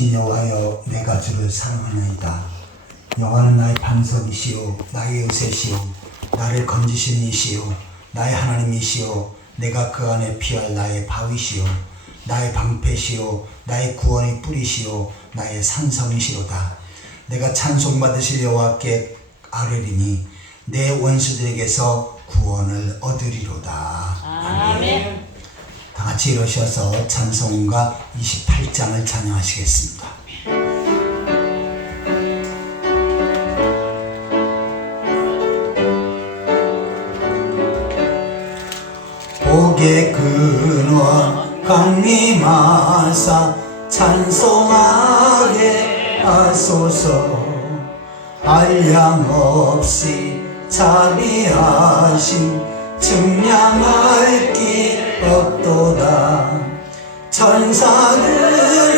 살아계신 여호와여, 내가 주를 사랑하나이다. 여호와는 나의 반석이시요 나의 요새시요 나를 건지시는 이시요 나의 하나님이시요 내가 그 안에 피할 나의 바위시요 나의 방패시요 나의 구원의 뿌리시요 나의 산성이시로다. 내가 찬송받으실 여호와께 아뢰리니 내 원수들에게서 구원을 얻으리로다. 아멘. 다 같이 일어서서 찬송가 28장을 찬양하시겠습니다. 복의 근원 강림하사 찬송하게 하소서. 한량 없이 자비하심 증량할 길 없도다. 천사들의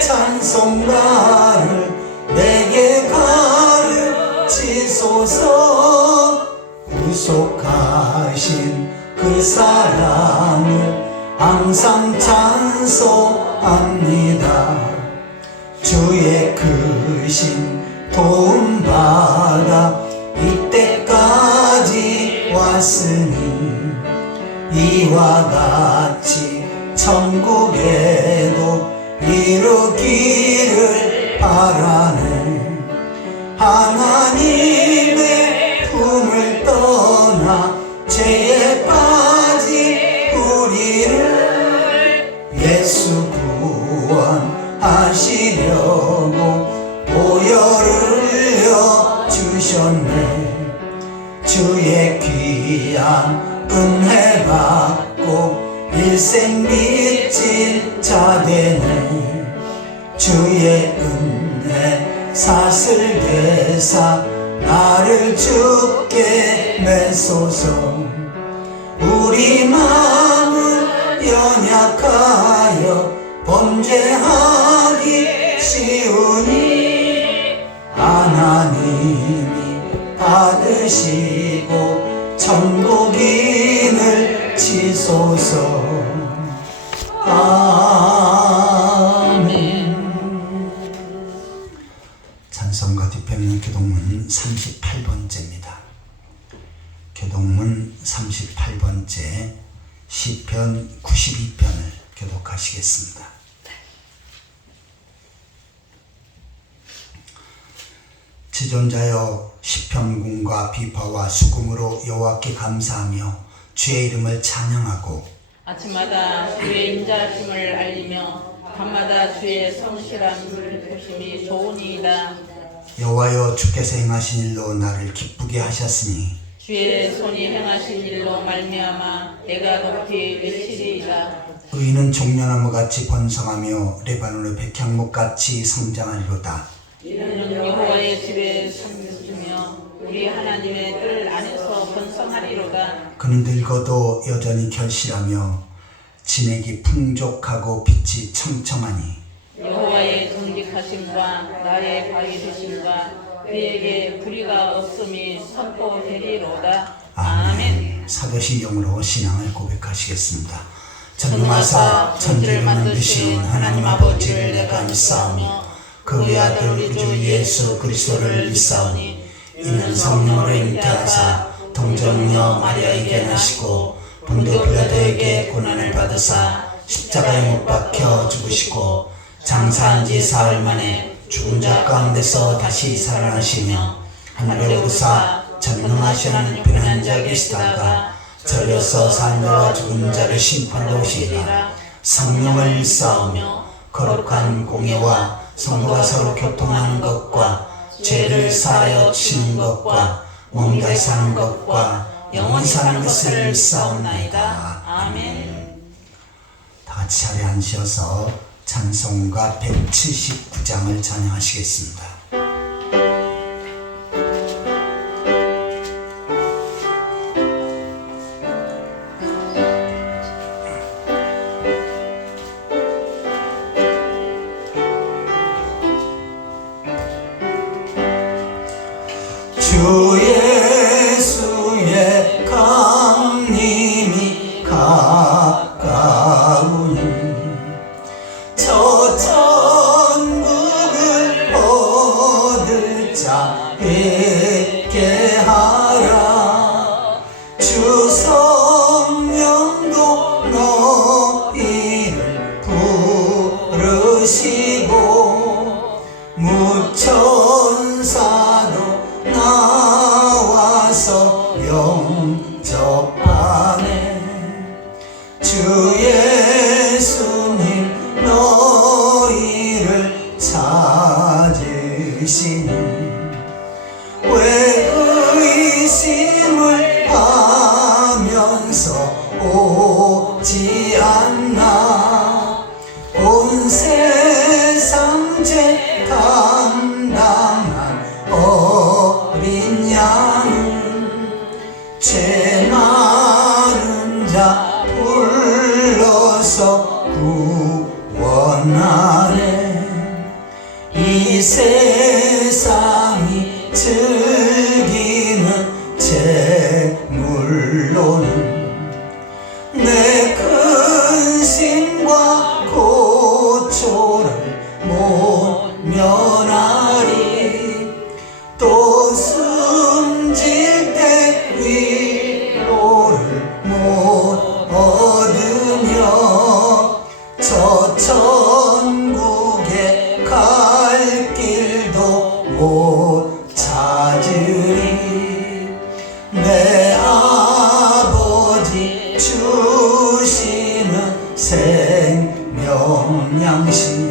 찬송가를 내게 가르치소서. 구속하신 그 사랑을 항상 찬송합니다. 주의 크신 도움받아 이때까지 왔으니 이와 같이 천국에도 이루기를 바라네. 하나님의 품을 떠나 죄에 빠진 우리를 예수 구원하시려고 보혈을 흘려 주셨네. 주의 귀한 은혜 받고 일생 빚진 자 되네. 주의 은혜 사슬 되사 나를 주께 매소서. 우리 마음은 연약하여 범죄하기 쉬우니 하나님이 받으시고 천국인을 치소서. 아멘. 찬송가 뒷편은 교동문 38번째입니다. 교동문 38번째 시편 92편을 교독하시겠습니다. 지존자여, 시편궁과 비파와 수금으로 여호와께 감사하며 주의 이름을 찬양하고 아침마다 주의 인자하심을 알리며 밤마다 주의 성실함을 보심이 좋으니이다. 여호와여, 주께서 행하신 일로 나를 기쁘게 하셨으니 주의 손이 행하신 일로 말미암아 내가 높이 외치리이다. 의인은 종려나무같이 번성하며 레바논의 백향목같이 성장하리로다. 이는 여호와의 집에 숨으며 우리 하나님의 뜰 안에서 번성하리로다. 그는 늙어도 여전히 결실하며 진액이 풍족하고 빛이 청청하니 여호와의 정직하심과 나의 바위 되심과 그에게 불의가 없음이 선포되리로다. 아멘. 사도신 영으로 신앙을 고백하시겠습니다. 전능하사 천지를 만드신 하나님 아버지를 내가 믿사오며 그 외아들 우리 주 예수 그리스도를 믿사오니 이는 성령으로 잉태하사 동정녀 마리아에게 나시고 본도 빌라도에게 고난을 받으사 십자가에 못 박혀 죽으시고 장사한 지 사흘 만에 죽은 자 가운데서 다시 살아나시며 하늘에 오르사 전능하신 하나님 앉아 계시다가 절려서 산 자와 죽은 자를 심판하러 오시리라. 성령을 믿사오며 거룩한 공예와 성도가 서로 교통하는 것과 죄를 사하여 치는 것과 몸다 사는 것과 영원히 사는 것을 믿사옵나이다. 아멘. 다 같이 자리에 앉으셔서 찬송가 179장을 찬양하시겠습니다. 주 예수의 강림이 가까우니 저 주셔서 구원하네. 이 세상이 즐기는 재물로는 내 근심과 고초를 못 면하리. 또 숨질 때 위로를 못 얻으며 저 천국에 갈 길도 못 찾으리. 내 아버지 주시는 생명 양식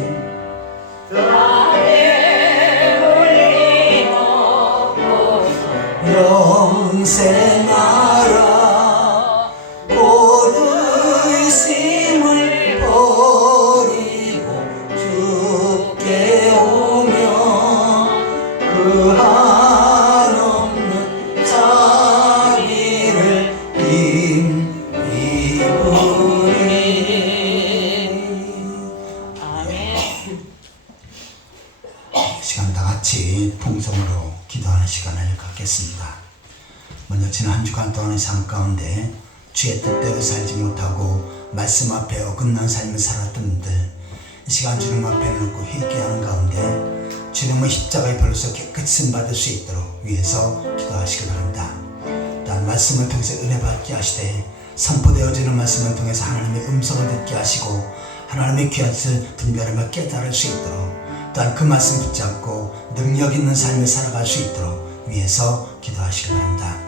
영생하라. 곧 의심을 버리고 주께 오며 그 한없는 자비를 힘입으리. 아멘. 시간 다 같이 통성으로 기도하는 시간을 갖겠습니다. 먼저 지난 한 주간 동안의 삶 가운데 주의 뜻대로 살지 못하고 말씀 앞에 어긋난 삶을 살았던 분들, 이 시간 주님 앞에 놓고 회개하는 가운데 주님의 십자가의 별로서 깨끗이 받을 수 있도록 위해서 기도하시기 바랍니다. 또한 말씀을 통해서 은혜 받게 하시되 선포되어지는 말씀을 통해서 하나님의 음성을 듣게 하시고 하나님의 귀한 뜻을 분별하며 깨달을 수 있도록, 또한 그 말씀 붙잡고 능력 있는 삶을 살아갈 수 있도록 위해서 기도하시기 바랍니다.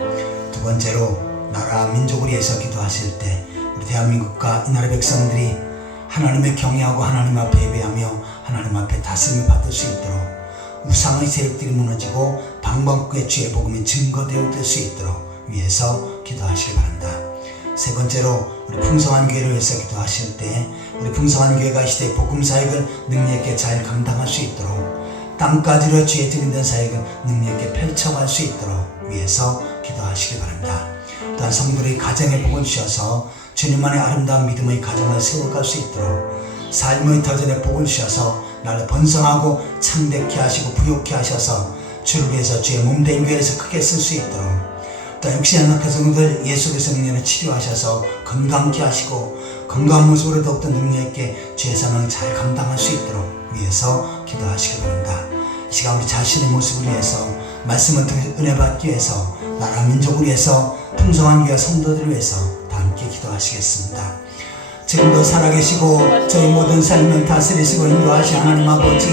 두 번째로 나라 민족을 위해서 기도하실 때 우리 대한민국과 이 나라 백성들이 하나님을 경외하고 하나님 앞에 예배하며 하나님 앞에 다스림을 받을 수 있도록 우상의 세력들이 무너지고 방방국의 주의 복음이 증거되어질 수 있도록 위해서 기도하시기 바랍니다. 세 번째로 우리 풍성한 교회를 위해서 기도하실 때 우리 풍성한 교회가 이 시대의 복음 사역을 능력 있게 잘 감당할 수 있도록, 땅까지로 주의 드린다는 사역을 능력 있게 펼쳐갈 수 있도록 위해서 기도하시기 바랍니다. 또한 성도의 가정에 복을 주셔서 주님만의 아름다운 믿음의 가정을 세워갈 수 있도록, 삶의 터전에 복을 주셔서 나를 번성하고 창대케 하시고 부욕케 하셔서 주를 위해서 주의 몸된 교회에서 크게 쓸 수 있도록, 또 육신의 성도들 예수 그리스도 능력을 치료하셔서 건강케 하시고 건강한 모습으로 더욱더 능력 있게 주의 사명을 잘 감당할 수 있도록 위해서 기도하시기 바랍니다. 이 시간 우리 자신의 모습을 위해서, 말씀을 통해 은혜 받기 위해서, 나라 민족을 위해서, 풍성한 교회 성도들을 위해서 다 함께 기도하시겠습니다. 지금도 살아계시고 저희 모든 삶을 다스리시고 인도하신 하나님 아버지,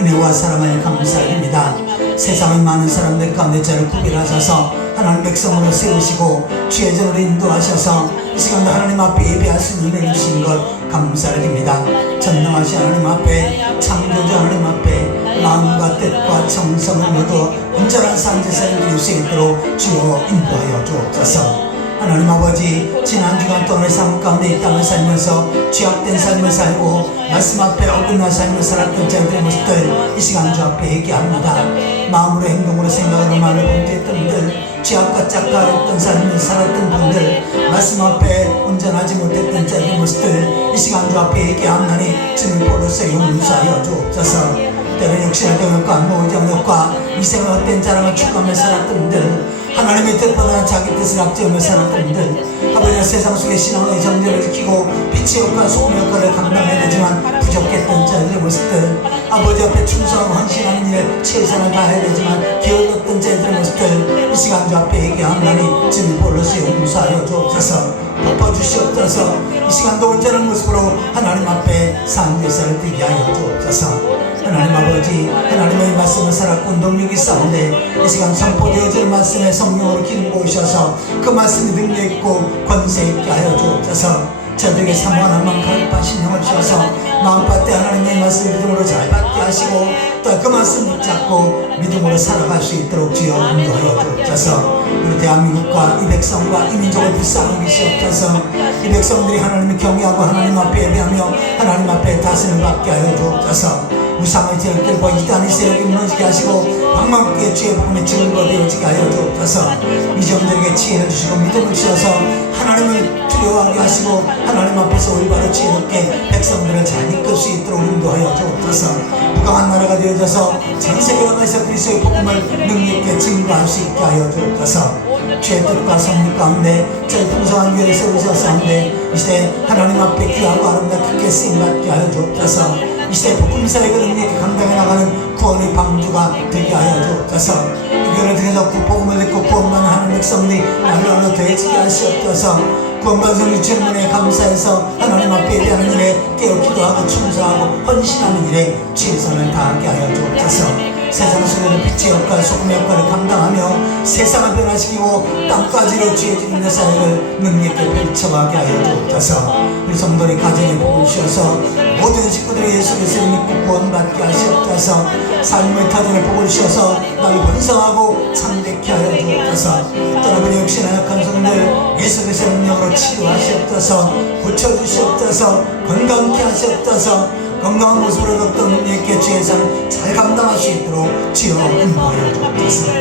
은혜와 사랑을 감사드립니다. 세상의 많은 사람들 가운데 저를 구별하셔서 하나님 백성으로 세우시고 주의 전으로 인도하셔서 이 시간도 하나님 앞에 예배할 수 있는 은혜를 주신 것 감사드립니다. 전능하신 하나님 앞에, 창조주 하나님 앞에 마음과 뜻과 정성을 모두 온전한 산제사를 드릴 수 있도록 주여 인도하여 주옵소서. 하나님 아버지, 지난 주간 동안의 삶 가운데 이 땅을 살면서 죄악된 삶을 살고 말씀 앞에 어긋난 삶을 살았던 자들의 모습들 이 시간 주 앞에 얘기합니다. 마음으로, 행동으로, 생각으로, 말로 범죄했던 분들, 죄악과 짝가했던 삶을 살았던 분들, 말씀 앞에 온전하지 못했던 자들의 모습들 이 시간 주 앞에 얘기합나니 주님 보로서 용서하여 주옵소서. 때로는 육신의 경력과 노정력과 이생의 헛된 자랑을 추구하며 살았던 분들, 하나님의 뜻보다는 자기 뜻을 앞세우며 살았던 분들, 아버지 세상 속의 신앙의 정죄를 지키고 빛의 역할, 소금의 역할을 감당해야 되지만 부족했던 자들의 모습들, 아버지 앞에 충성하고 헌신하는 일에 최선을 다해야 되지만 게을렀던 자들의 모습들 이 시간 주 앞에 얘기하나니 주님 보로서 용서하여 주옵소서. 덮어주시옵소서. 이 시간도 온전한 모습으로 하나님 앞에 산제사를 드리게 하여 주옵소서. 하나님 아버지, 하나님의 말씀을 살았고 능력이 싸운데 이 시간 선포되어지는 말씀에 성령으로 기름 부으셔서 그 말씀이 능력 있고 권세 있게 하여 주옵소서. 저들에게 사모하는 마음 가입한 신령을 주셔서 마음밭에 하나님의 말씀 믿음으로 잘 받게 하시고 또 그 말씀 붙잡고 믿음으로 살아갈 수 있도록 주여 인도하여 주옵소서. 우리 대한민국과 이 백성과 이 민족을 불쌍히 여기시옵소서. 이 백성들이 하나님을 경외하고 하나님 앞에 예배하며 하나님 앞에 다스림을 받게 하여 주옵소서. 우상의 세력들과 이단의 세력이 무너지게 하시고 방망국의 주의 복음이 증거되어지게 하여 주옵소서. 이정들에게 지혜를 주시고 믿음을 주셔서 하나님을 두려워하게 하시고 하나님 앞에서 올바로 지혜롭게 백성들을 잘 이끌 수 있도록 인도하여 주옵소서. 부강한 나라가 되어져서 전 세계 나라에서 그리스도의 복음을 능력있게 증거할 수 있게 하여 주옵소서. 주의 뜻과 섭리 가운데 저희 풍성한 교회를 세우셨사온데 이 시대 하나님 앞에 귀하고 아름답게 크게 쓰임받게 하여 주옵소서. 이 시대 복음사역을 능력있게 감당해 나가는 구원의 방주가 되게 하여 주옵소서. 이 교회를 통해서 복음을 듣고 구원받는 하나님 백성들이 날로 더해지게 하시옵소서. 구원받은 성령 주님 은혜에 감사해서 하나님 앞에 예배하는 일에 깨어 기도하고 충성하고 헌신하는 일에 최선을 다하게 하여 주옵소서. 세상 속에는 빛의 역할, 소금의 역할을 감당하며 세상을 변화시키고 땅까지로 주의 주님의 사역을 능력있게 펼쳐가게 하여 주옵소서. 우리 성도의 가정에 복을 주셔서 모든 식구들이 예수 그리스도를 믿고 구원받게 하시옵소서. 삶의 터전에 복을 주셔서 나를 번성하고 참되게 하여 주옵소서. 여러분의 역시나 약한 성들 예수 그리스도의 능력으로 치유하시옵소서. 고쳐주시옵소서. 건강케 하시옵소서. 건강한 모습으로 더욱더 능력있게 주의 삶을 잘 감당할 수 있도록 주여 인도하여 주옵소서.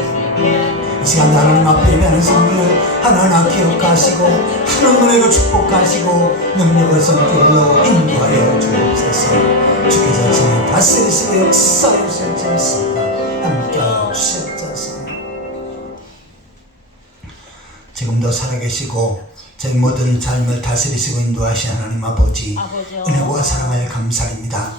이 시간 하나님 앞에 예배하는 성도를 하나하나 기억하시고 하나님 은혜로 축복하시고 능력을 선길로 인도하여 주옵소서. 주께서 저를 다스리시고 역사하여 주옵소서. 함께하여 주옵소서. 지금도 살아계시고 저희 모든 삶을 다스리시고 인도하신 하나님 아버지 은혜와 사랑을 감사합니다.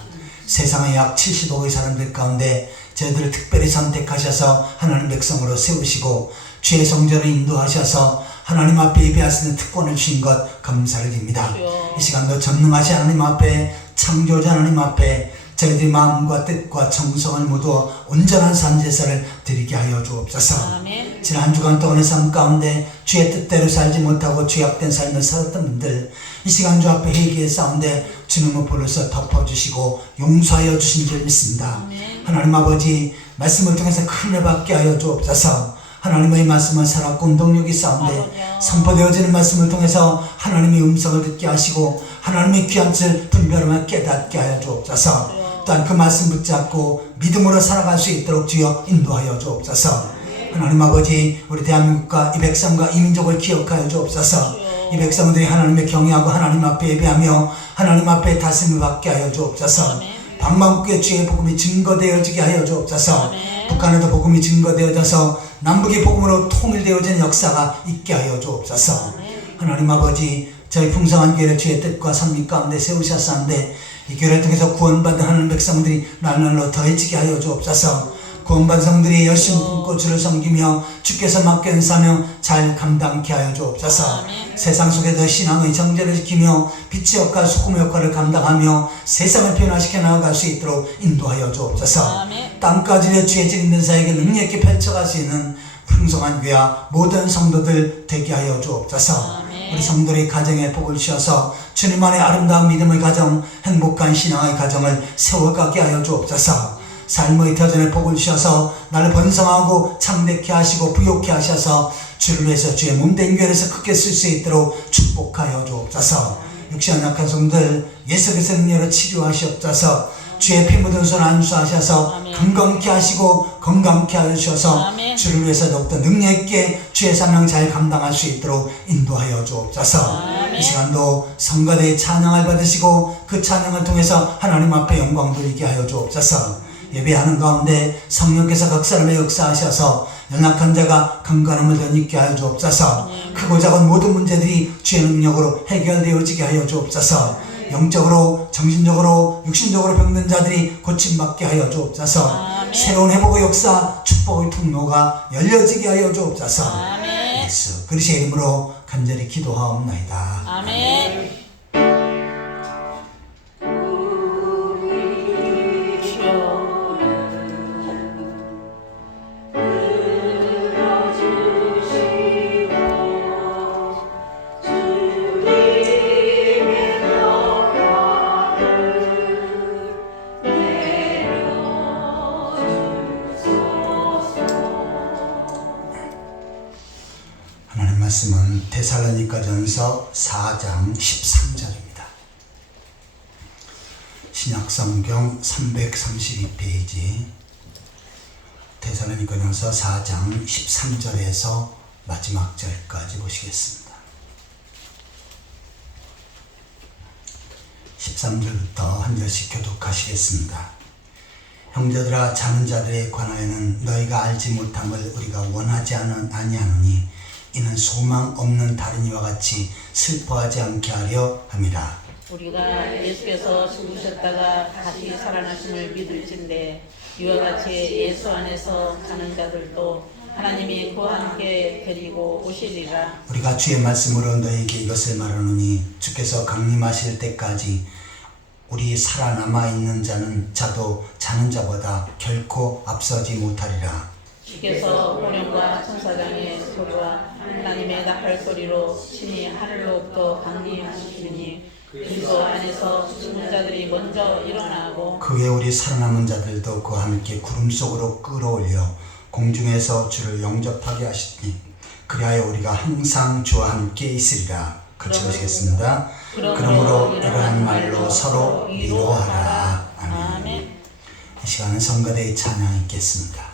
세상의 약 70억의 사람들 가운데 저희들을 특별히 선택하셔서 하나님 백성으로 세우시고 주의 성전을 인도하셔서 하나님 앞에 예배할 수 있는 특권을 주신 것 감사를 드립니다. 이 시간도 전능하신 하나님 앞에 창조자 하나님 앞에 저희들의 마음과 뜻과 정성을 모두 온전한 산제사를 드리게 하여 주옵소서. 지난 한 주간 동안의 삶 가운데 주의 뜻대로 살지 못하고 죄악된 삶을 살았던 분들 이 시간 주 앞에 회개의 싸움데 주님의 볼로서 덮어주시고 용서하여 주신 줄 믿습니다. 하나님 아버지 말씀을 통해서 큰 은혜 받게 하여 주옵소서. 하나님의 말씀은 살았고 운동력이 싸운데 선포되어지는 말씀을 통해서 하나님의 음성을 듣게 하시고 하나님의 귀한 뜻을 분별하며 깨닫게 하여 주옵소서. 또한 그 말씀 붙잡고 믿음으로 살아갈 수 있도록 주여 인도하여 주옵소서. 하나님 아버지 우리 대한민국과 이 백성과 이 민족을 기억하여 주옵소서. 이 백성들이 하나님의 경외하고 하나님 앞에 예배하며 하나님 앞에 다스림을 받게 하여 주옵소서. 방방국의 주의 복음이 증거되어지게 하여 주옵소서. 북한에도 복음이 증거되어져서 남북이 복음으로 통일되어지는 역사가 있게 하여 주옵소서. 하나님 아버지 저희 풍성한 교회를 주의 뜻과 섭리 가운데 세우셨사온데 이 교회를 통해서 구원받은 하나님 백성들이 날날로 더해지게 하여 주옵소서. 구원받은 성들이 열심히 꿈꿔 주를 섬기며 주께서 맡겨 사명 잘 감당케 하여 주옵소서. 세상 속에서 신앙의 정제를 지키며 빛의 역할, 소금의 역할을 감당하며 세상을 변화시켜 나아갈 수 있도록 인도하여 주옵소서. 땅까지 주의 질 있는 사역을 능력있게 펼쳐갈 수 있는 풍성한 교회와 모든 성도들 되게 하여 주옵소서. 우리 성도의 가정에 복을 주셔서 주님 안에 아름다운 믿음의 가정, 행복한 신앙의 가정을 세워가게 하여 주옵소서. 삶의 터전에 복을 주셔서 나를 번성하고 창대케 하시고 부욕케 하셔서 주를 위해서 주의 몸된 교회에서 크게 쓸 수 있도록 축복하여 주옵소서. 육신한 약한 성들 예수 그리스도의 능력으로 치료하시옵소서. 주의 피 묻은 손 안수하셔서 건강케 하시고 건강케 하셔서 주를 위해서 더욱더 능력있게 주의 사명 잘 감당할 수 있도록 인도하여 주옵소서. 이 시간도 성가대의 찬양을 받으시고 그 찬양을 통해서 하나님 앞에 영광 돌리게 하여 주옵소서. 예배하는 가운데 성령께서 각 사람의 역사하셔서 연약한 자가 건강함을 덧입게 하여 주옵소서. 크고 작은 모든 문제들이 주의 능력으로 해결되어지게 하여 주옵소서. 영적으로 정신적으로 육신적으로 병든 자들이 고침받게 하여 주옵소서. 새로운 회복의 역사 축복의 통로가 열려지게 하여 주옵소서. 예수 그리스도의 이름으로 간절히 기도하옵나이다. 아멘. 말씀은 데살로니가전서 4장 13절입니다. 신약성경 332페이지 데살로니가전서 4장 13절에서 마지막 절까지 보시겠습니다. 13절부터 한 절씩 교독하시겠습니다. 형제들아, 자는 자들에 관하여는 너희가 알지 못함을 우리가 원하지 아니하노니 이는 소망 없는 다른 이와 같이 슬퍼하지 않게 하려 함이라. 우리가 예수께서 죽으셨다가 다시 살아나심을 믿을진데 이와 같이 예수 안에서 가는 자들도 하나님이 그와 함께 데리고 오시리라. 우리가 주의 말씀으로 너희에게 이것을 말하노니 주께서 강림하실 때까지 우리 살아남아 있는 자도 자는 자보다 결코 앞서지 못하리라. 주께서 호령과 천사장의 소리와 하나님의 나팔 소리로 신이 하늘로부터 강림하시니 그리스도 안에서 죽은 자들이 먼저 일어나고 그 후에 우리 살아남은 자들도 그와 함께 구름 속으로 끌어올려 공중에서 주를 영접하게 하시니 그리하여 우리가 항상 주와 함께 있으리라. 같이 보시겠습니다. 그러므로 이러한 말로 서로 위로하라. 아멘. 이 시간은 성가대의 찬양이 있겠습니다.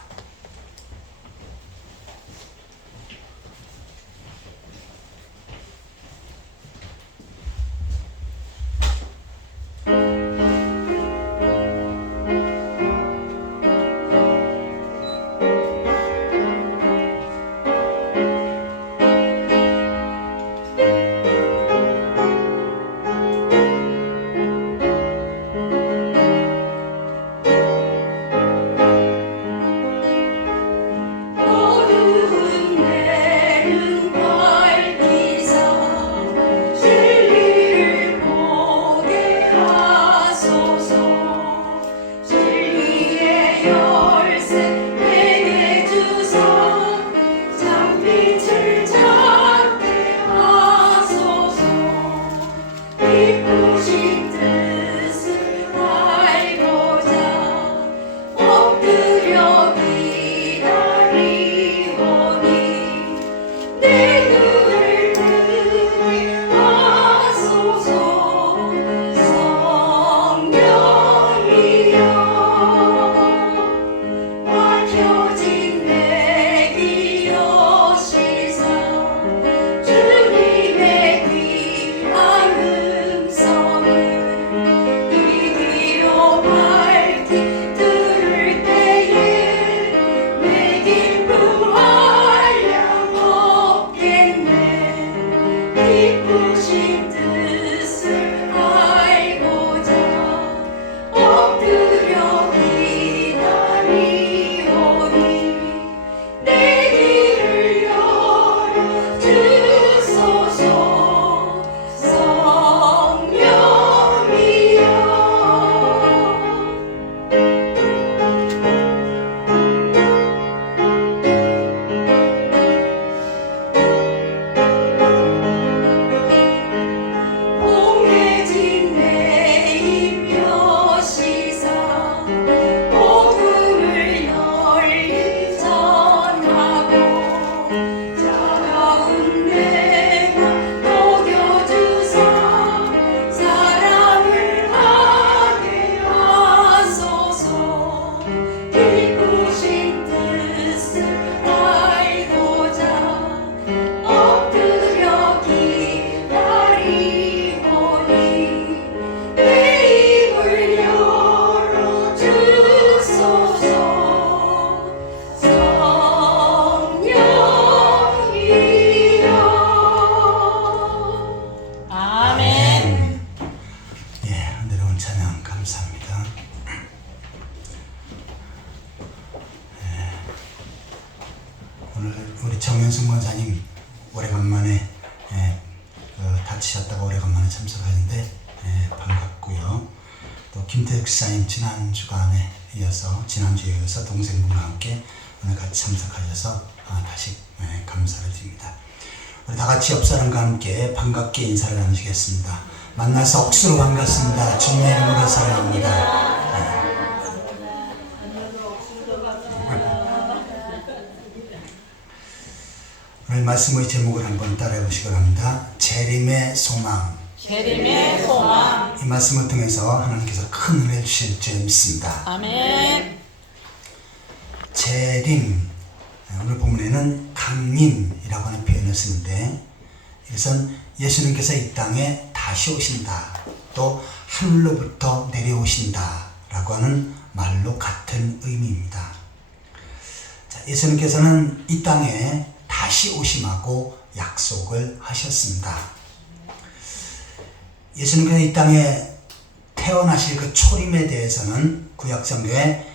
오늘 우리 정현승 권사님 오래간만에 다치셨다가 오래간만에 참석하는데 반갑고요. 또 김태욱 시사님 지난주간에 이어서 동생분과 함께 오늘 같이 참석하셔서 다시 감사를 드립니다. 우리 다 같이 옆 사람과 함께 반갑게 인사를 나누시겠습니다. 만나서 억수로 반갑습니다. 주님의 이름으로 사랑합니다. 오늘 말씀의 제목을 한번 따라해 보시기 바랍니다. 재림의 소망. 재림의 소망. 이 말씀을 통해서 하나님께서 큰 은혜를 주실 줄 믿습니다. 아멘. 재림, 오늘 본문에는 강림이라고 하는 표현을 쓰는데 이것은 예수님께서 이 땅에 다시 오신다, 또 하늘로부터 내려오신다 라고 하는 말로 같은 의미입니다. 자, 예수님께서는 이 땅에 다시 오심하고 약속을 하셨습니다. 예수님께서 이 땅에 태어나실 그 초림에 대해서는 구약성경에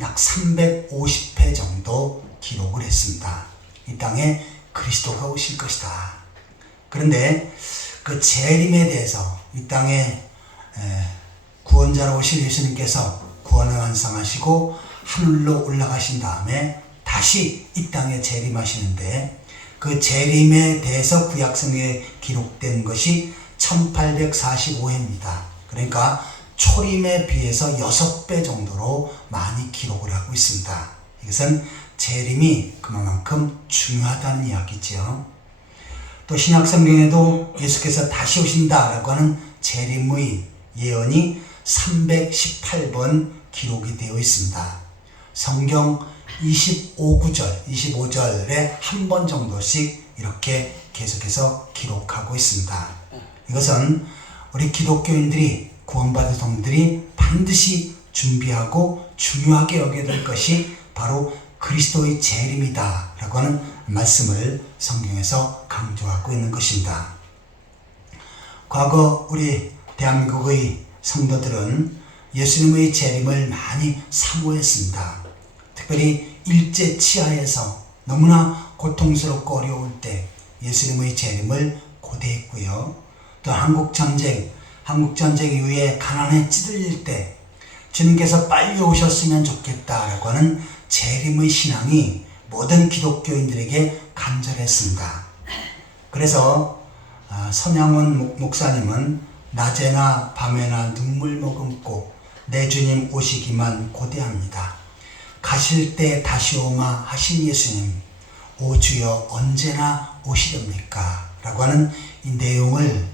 약 350회 정도 기록을 했습니다. 이 땅에 그리스도가 오실 것이다. 그런데 그 재림에 대해서 이 땅에 구원자로 오실 예수님께서 구원을 완성하시고 하늘로 올라가신 다음에 다시 이 땅에 재림하시는데 그 재림에 대해서 구약성경에 기록된 것이 1845회입니다. 그러니까 초림에 비해서 6배 정도로 많이 기록을 하고 있습니다. 이것은 재림이 그만큼 중요하다는 이야기죠. 또 신약성경에도 예수께서 다시 오신다라고 하는 재림의 예언이 318번 기록이 되어 있습니다. 성경 25절에 한 번 정도씩 이렇게 계속해서 기록하고 있습니다. 이것은 우리 기독교인들이 구원받은 성도들이 반드시 준비하고 중요하게 여겨야 될 것이 바로 그리스도의 재림이다 라고 하는 말씀을 성경에서 강조하고 있는 것입니다. 과거 우리 대한민국의 성도들은 예수님의 재림을 많이 사모했습니다. 특별히 일제 치하에서 너무나 고통스럽고 어려울 때 예수님의 재림을 고대했고요. 또 한국전쟁 이후에 가난에 찌들릴 때 주님께서 빨리 오셨으면 좋겠다라고 하는 재림의 신앙이 모든 기독교인들에게 간절했습니다. 그래서 선양원 목사님은 낮에나 밤에나 눈물 머금고 내 주님 오시기만 고대합니다. 가실 때 다시 오마 하신 예수님, 오 주여 언제나 오시렵니까? 라고 하는 이 내용을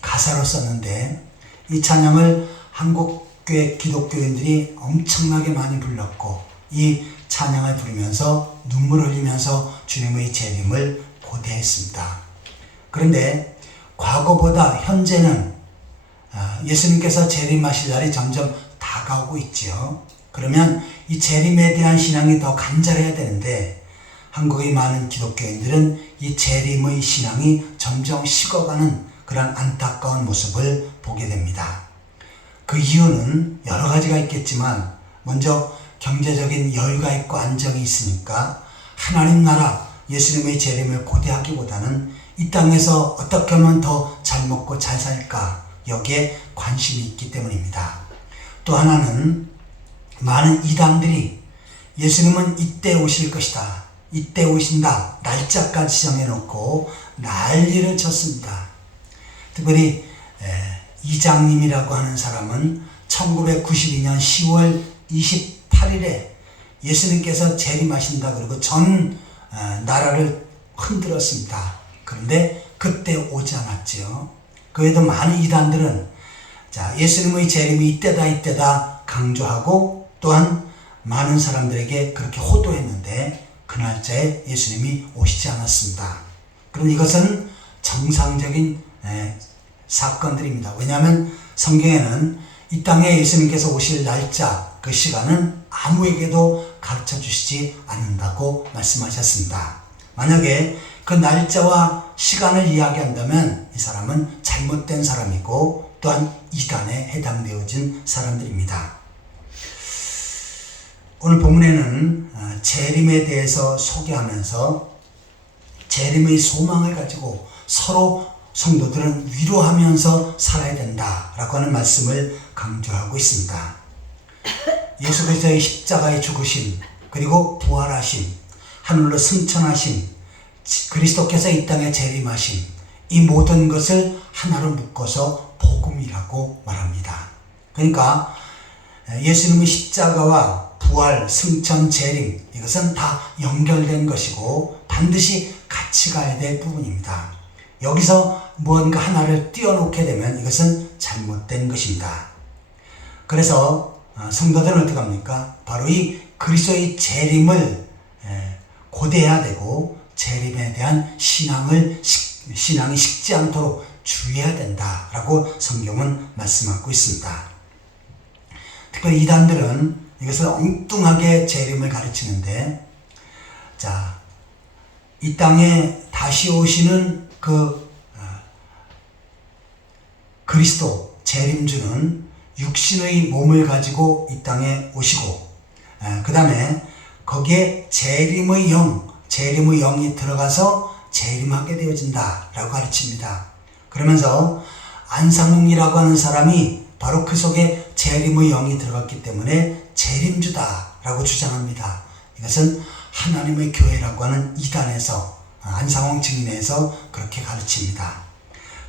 가사로 썼는데 이 찬양을 한국교회 기독교인들이 엄청나게 많이 불렀고 이 찬양을 부르면서 눈물을 흘리면서 주님의 재림을 고대했습니다. 그런데 과거보다 현재는 예수님께서 재림하실 날이 점점 다가오고 있죠. 그러면 이 재림에 대한 신앙이 더 간절해야 되는데 한국의 많은 기독교인들은 이 재림의 신앙이 점점 식어가는 그런 안타까운 모습을 보게 됩니다. 그 이유는 여러 가지가 있겠지만 먼저 경제적인 여유가 있고 안정이 있으니까 하나님 나라 예수님의 재림을 고대하기보다는 이 땅에서 어떻게 하면 더 잘 먹고 잘 살까 여기에 관심이 있기 때문입니다. 또 하나는 많은 이단들이 예수님은 이때 오실 것이다, 이때 오신다 날짜까지 정해놓고 난리를 쳤습니다. 특별히 이장님이라고 하는 사람은 1992년 10월 28일에 예수님께서 재림하신다 그러고 전 나라를 흔들었습니다. 그런데 그때 오지 않았죠. 그 외에도 많은 이단들은 예수님의 재림이 이때다 강조하고 또한 많은 사람들에게 그렇게 호도했는데 그 날짜에 예수님이 오시지 않았습니다. 그럼 이것은 정상적인 사건들입니다. 왜냐하면 성경에는 이 땅에 예수님께서 오실 날짜, 그 시간은 아무에게도 가르쳐 주시지 않는다고 말씀하셨습니다. 만약에 그 날짜와 시간을 이야기한다면 이 사람은 잘못된 사람이고 또한 이단에 해당되어진 사람들입니다. 오늘 본문에는 재림에 대해서 소개하면서 재림의 소망을 가지고 서로 성도들은 위로하면서 살아야 된다라고 하는 말씀을 강조하고 있습니다. 예수 그리스도의 십자가의 죽으심, 그리고 부활하심, 하늘로 승천하심, 그리스도께서 이 땅에 재림하심, 이 모든 것을 하나로 묶어서 복음이라고 말합니다. 그러니까 예수님의 십자가와 부활, 승천, 재림, 이것은 다 연결된 것이고 반드시 같이 가야 될 부분입니다. 여기서 무언가 하나를 띄워놓게 되면 이것은 잘못된 것입니다. 그래서 성도들은 어떻게 합니까? 바로 이 그리스도의 재림을 고대해야 되고 재림에 대한 신앙이 식지 않도록 주의해야 된다라고 성경은 말씀하고 있습니다. 특별히 이단들은 이것을 엉뚱하게 재림을 가르치는데, 자, 이 땅에 다시 오시는 그리스도 재림주는 육신의 몸을 가지고 이 땅에 오시고, 그 다음에 거기에 재림의 영이 들어가서 재림하게 되어진다라고 가르칩니다. 그러면서 안상홍이라고 하는 사람이 바로 그 속에 재림의 영이 들어갔기 때문에 재림주다라고 주장합니다. 이것은 하나님의 교회라고 하는 이단에서, 안상홍 증인에서 그렇게 가르칩니다.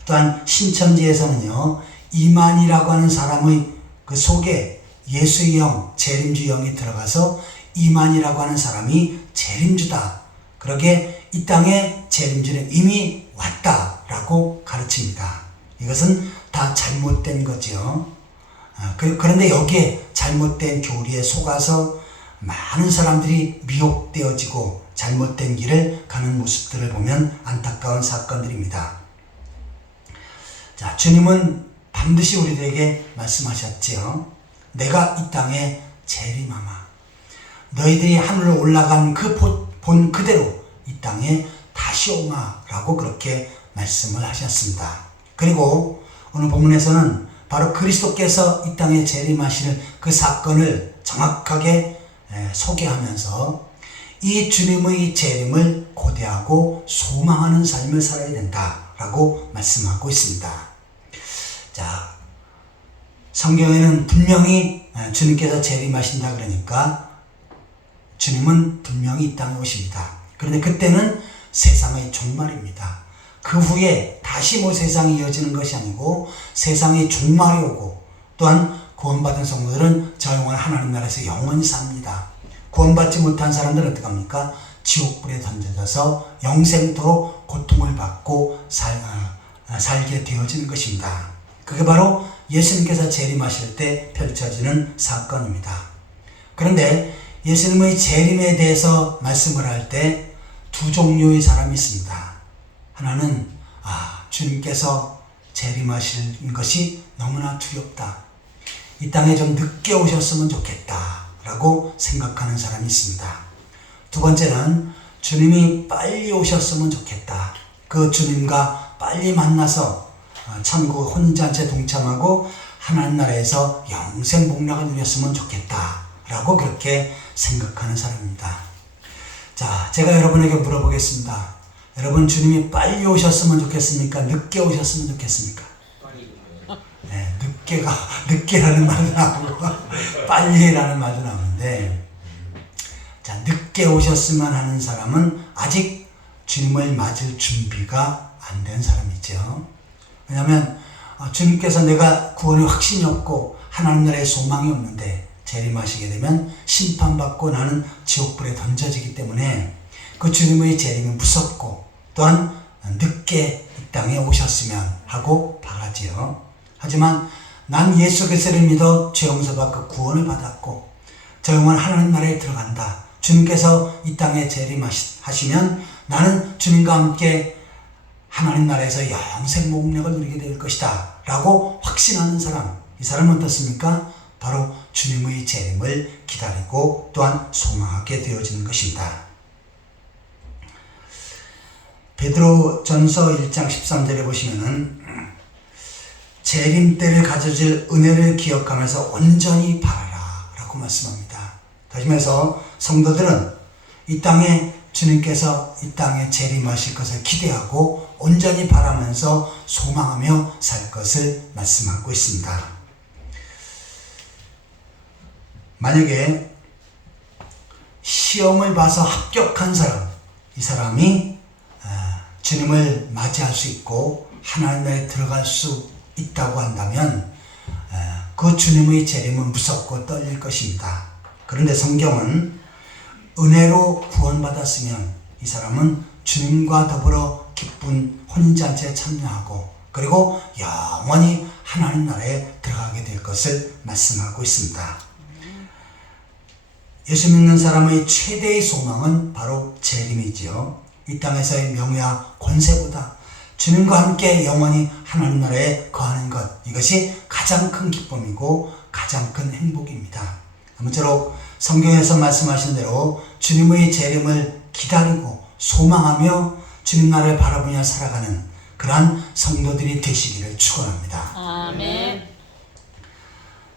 또한 신천지에서는요, 이만이라고 하는 사람의 그 속에 예수의 영, 재림주 영이 들어가서 이만이라고 하는 사람이 재림주다. 그러게 이 땅에 재림주는 이미 왔다라고 가르칩니다. 이것은 다 잘못된 거죠. 그런데 여기에 잘못된 교리에 속아서 많은 사람들이 미혹되어지고 잘못된 길을 가는 모습들을 보면 안타까운 사건들입니다. 자, 주님은 반드시 우리들에게 말씀하셨지요. 내가 이 땅에 재림하마. 너희들이 하늘로 올라간 그 본 그대로 이 땅에 다시 오마라고 그렇게 말씀을 하셨습니다. 그리고 오늘 본문에서는 바로 그리스도께서 이 땅에 재림하시는 그 사건을 정확하게 소개하면서 이 주님의 재림을 고대하고 소망하는 삶을 살아야 된다라고 말씀하고 있습니다. 자, 성경에는 분명히 주님께서 재림하신다 그러니까 주님은 분명히 이 땅에 오십니다. 그런데 그때는 세상의 종말입니다. 그 후에 다시 세상이 이어지는 것이 아니고 세상의 종말이 오고, 또한 구원받은 성도들은 저 영원한 하나님 나라에서 영원히 삽니다. 구원받지 못한 사람들은 어떡합니까? 지옥불에 던져져서 영생토록 고통을 받고 살게 되어지는 것입니다. 그게 바로 예수님께서 재림하실 때 펼쳐지는 사건입니다. 그런데 예수님의 재림에 대해서 말씀을 할 때 두 종류의 사람이 있습니다. 하나는 주님께서 재림하실 것이 너무나 두렵다. 이 땅에 좀 늦게 오셨으면 좋겠다 라고 생각하는 사람이 있습니다. 두 번째는 주님이 빨리 오셨으면 좋겠다. 그 주님과 빨리 만나서 천국 혼잔체 동참하고 하나님 나라에서 영생 복락을 누렸으면 좋겠다 라고 그렇게 생각하는 사람입니다. 자, 제가 여러분에게 물어보겠습니다. 여러분, 주님이 빨리 오셨으면 좋겠습니까? 늦게 오셨으면 좋겠습니까? 네, 늦게라는 말도 나오고 빨리라는 말도 나오는데, 자, 늦게 오셨으면 하는 사람은 아직 주님을 맞을 준비가 안 된 사람이죠. 왜냐하면 주님께서 내가 구원의 확신이 없고 하나님 나라의 소망이 없는데 재림하시게 되면 심판받고 나는 지옥불에 던져지기 때문에 그 주님의 재림이 무섭고, 또한 늦게 이 땅에 오셨으면 하고 바라지요. 하지만 난 예수 그리스도를 믿어 죄 용서받고 구원을 받았고 저 영원한 하나님 나라에 들어간다. 주님께서 이 땅에 재림하시면 나는 주님과 함께 하나님 나라에서 영생 목력을 누리게 될 것이다 라고 확신하는 사람, 이 사람은 어떻습니까? 바로 주님의 재림을 기다리고 또한 소망하게 되어지는 것입니다. 베드로전서 1장 13절에 보시면은 재림 때를 가져질 은혜를 기억하면서 온전히 바라라 라고 말씀합니다. 다시 말해서 성도들은 이 땅에 주님께서 이 땅에 재림하실 것을 기대하고 온전히 바라면서 소망하며 살 것을 말씀하고 있습니다. 만약에 시험을 봐서 합격한 사람, 이 사람이 주님을 맞이할 수 있고 하나님 나라에 들어갈 수 있다고 한다면 그 주님의 재림은 무섭고 떨릴 것입니다. 그런데 성경은 은혜로 구원받았으면 이 사람은 주님과 더불어 기쁜 혼인잔치에 참여하고 그리고 영원히 하나님 나라에 들어가게 될 것을 말씀하고 있습니다. 예수 믿는 사람의 최대의 소망은 바로 재림이지요. 이 땅에서의 명예와 권세보다 주님과 함께 영원히 하나님 나라에 거하는 것, 이것이 가장 큰 기쁨이고 가장 큰 행복입니다. 아무쪼록 성경에서 말씀하신 대로 주님의 재림을 기다리고 소망하며 주님 나라를 바라보며 살아가는 그러한 성도들이 되시기를 축원합니다. 아멘.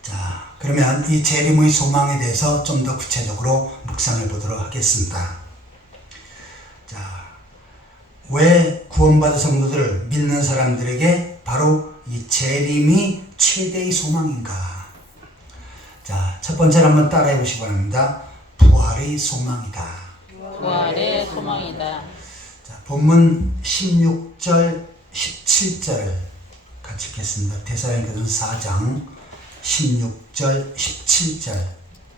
자, 그러면 이 재림의 소망에 대해서 좀 더 구체적으로 묵상해 보도록 하겠습니다. 자, 왜 구원받은 성도들을 믿는 사람들에게 바로 이 재림이 최대의 소망인가? 자, 첫 번째로 한번 따라해 보시기 바랍니다. 부활의 소망이다. 부활의 소망이다. 자, 본문 16절, 17절을 같이 읽겠습니다. 데살로니가전서 4장 16절, 17절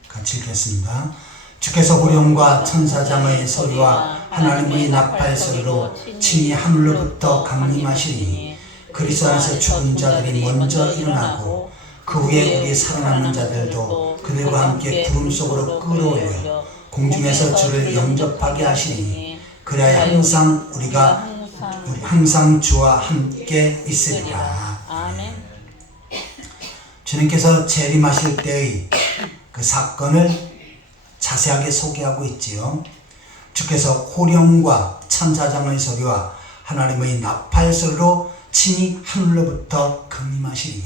같이 읽겠습니다. 주께서 호령과 천사장의 소리와 하나님의 나팔 소리로 친히 하늘로부터 강림하시니 그리스도 안에서 죽은 자들이 먼저 일어나고 그 후에 우리 살아남은 자들도 그들과 함께 구름 속으로 끌어올려 공중에서 주를 영접하게 하시니 그래야 우리가 항상 주와 함께 있으리라. 아멘. 주님께서 재림하실 때의 그 사건을 자세하게 소개하고 있지요. 주께서 호령과 천사장의 소리와 하나님의 나팔 소리로 친히 하늘로부터 강림하시니,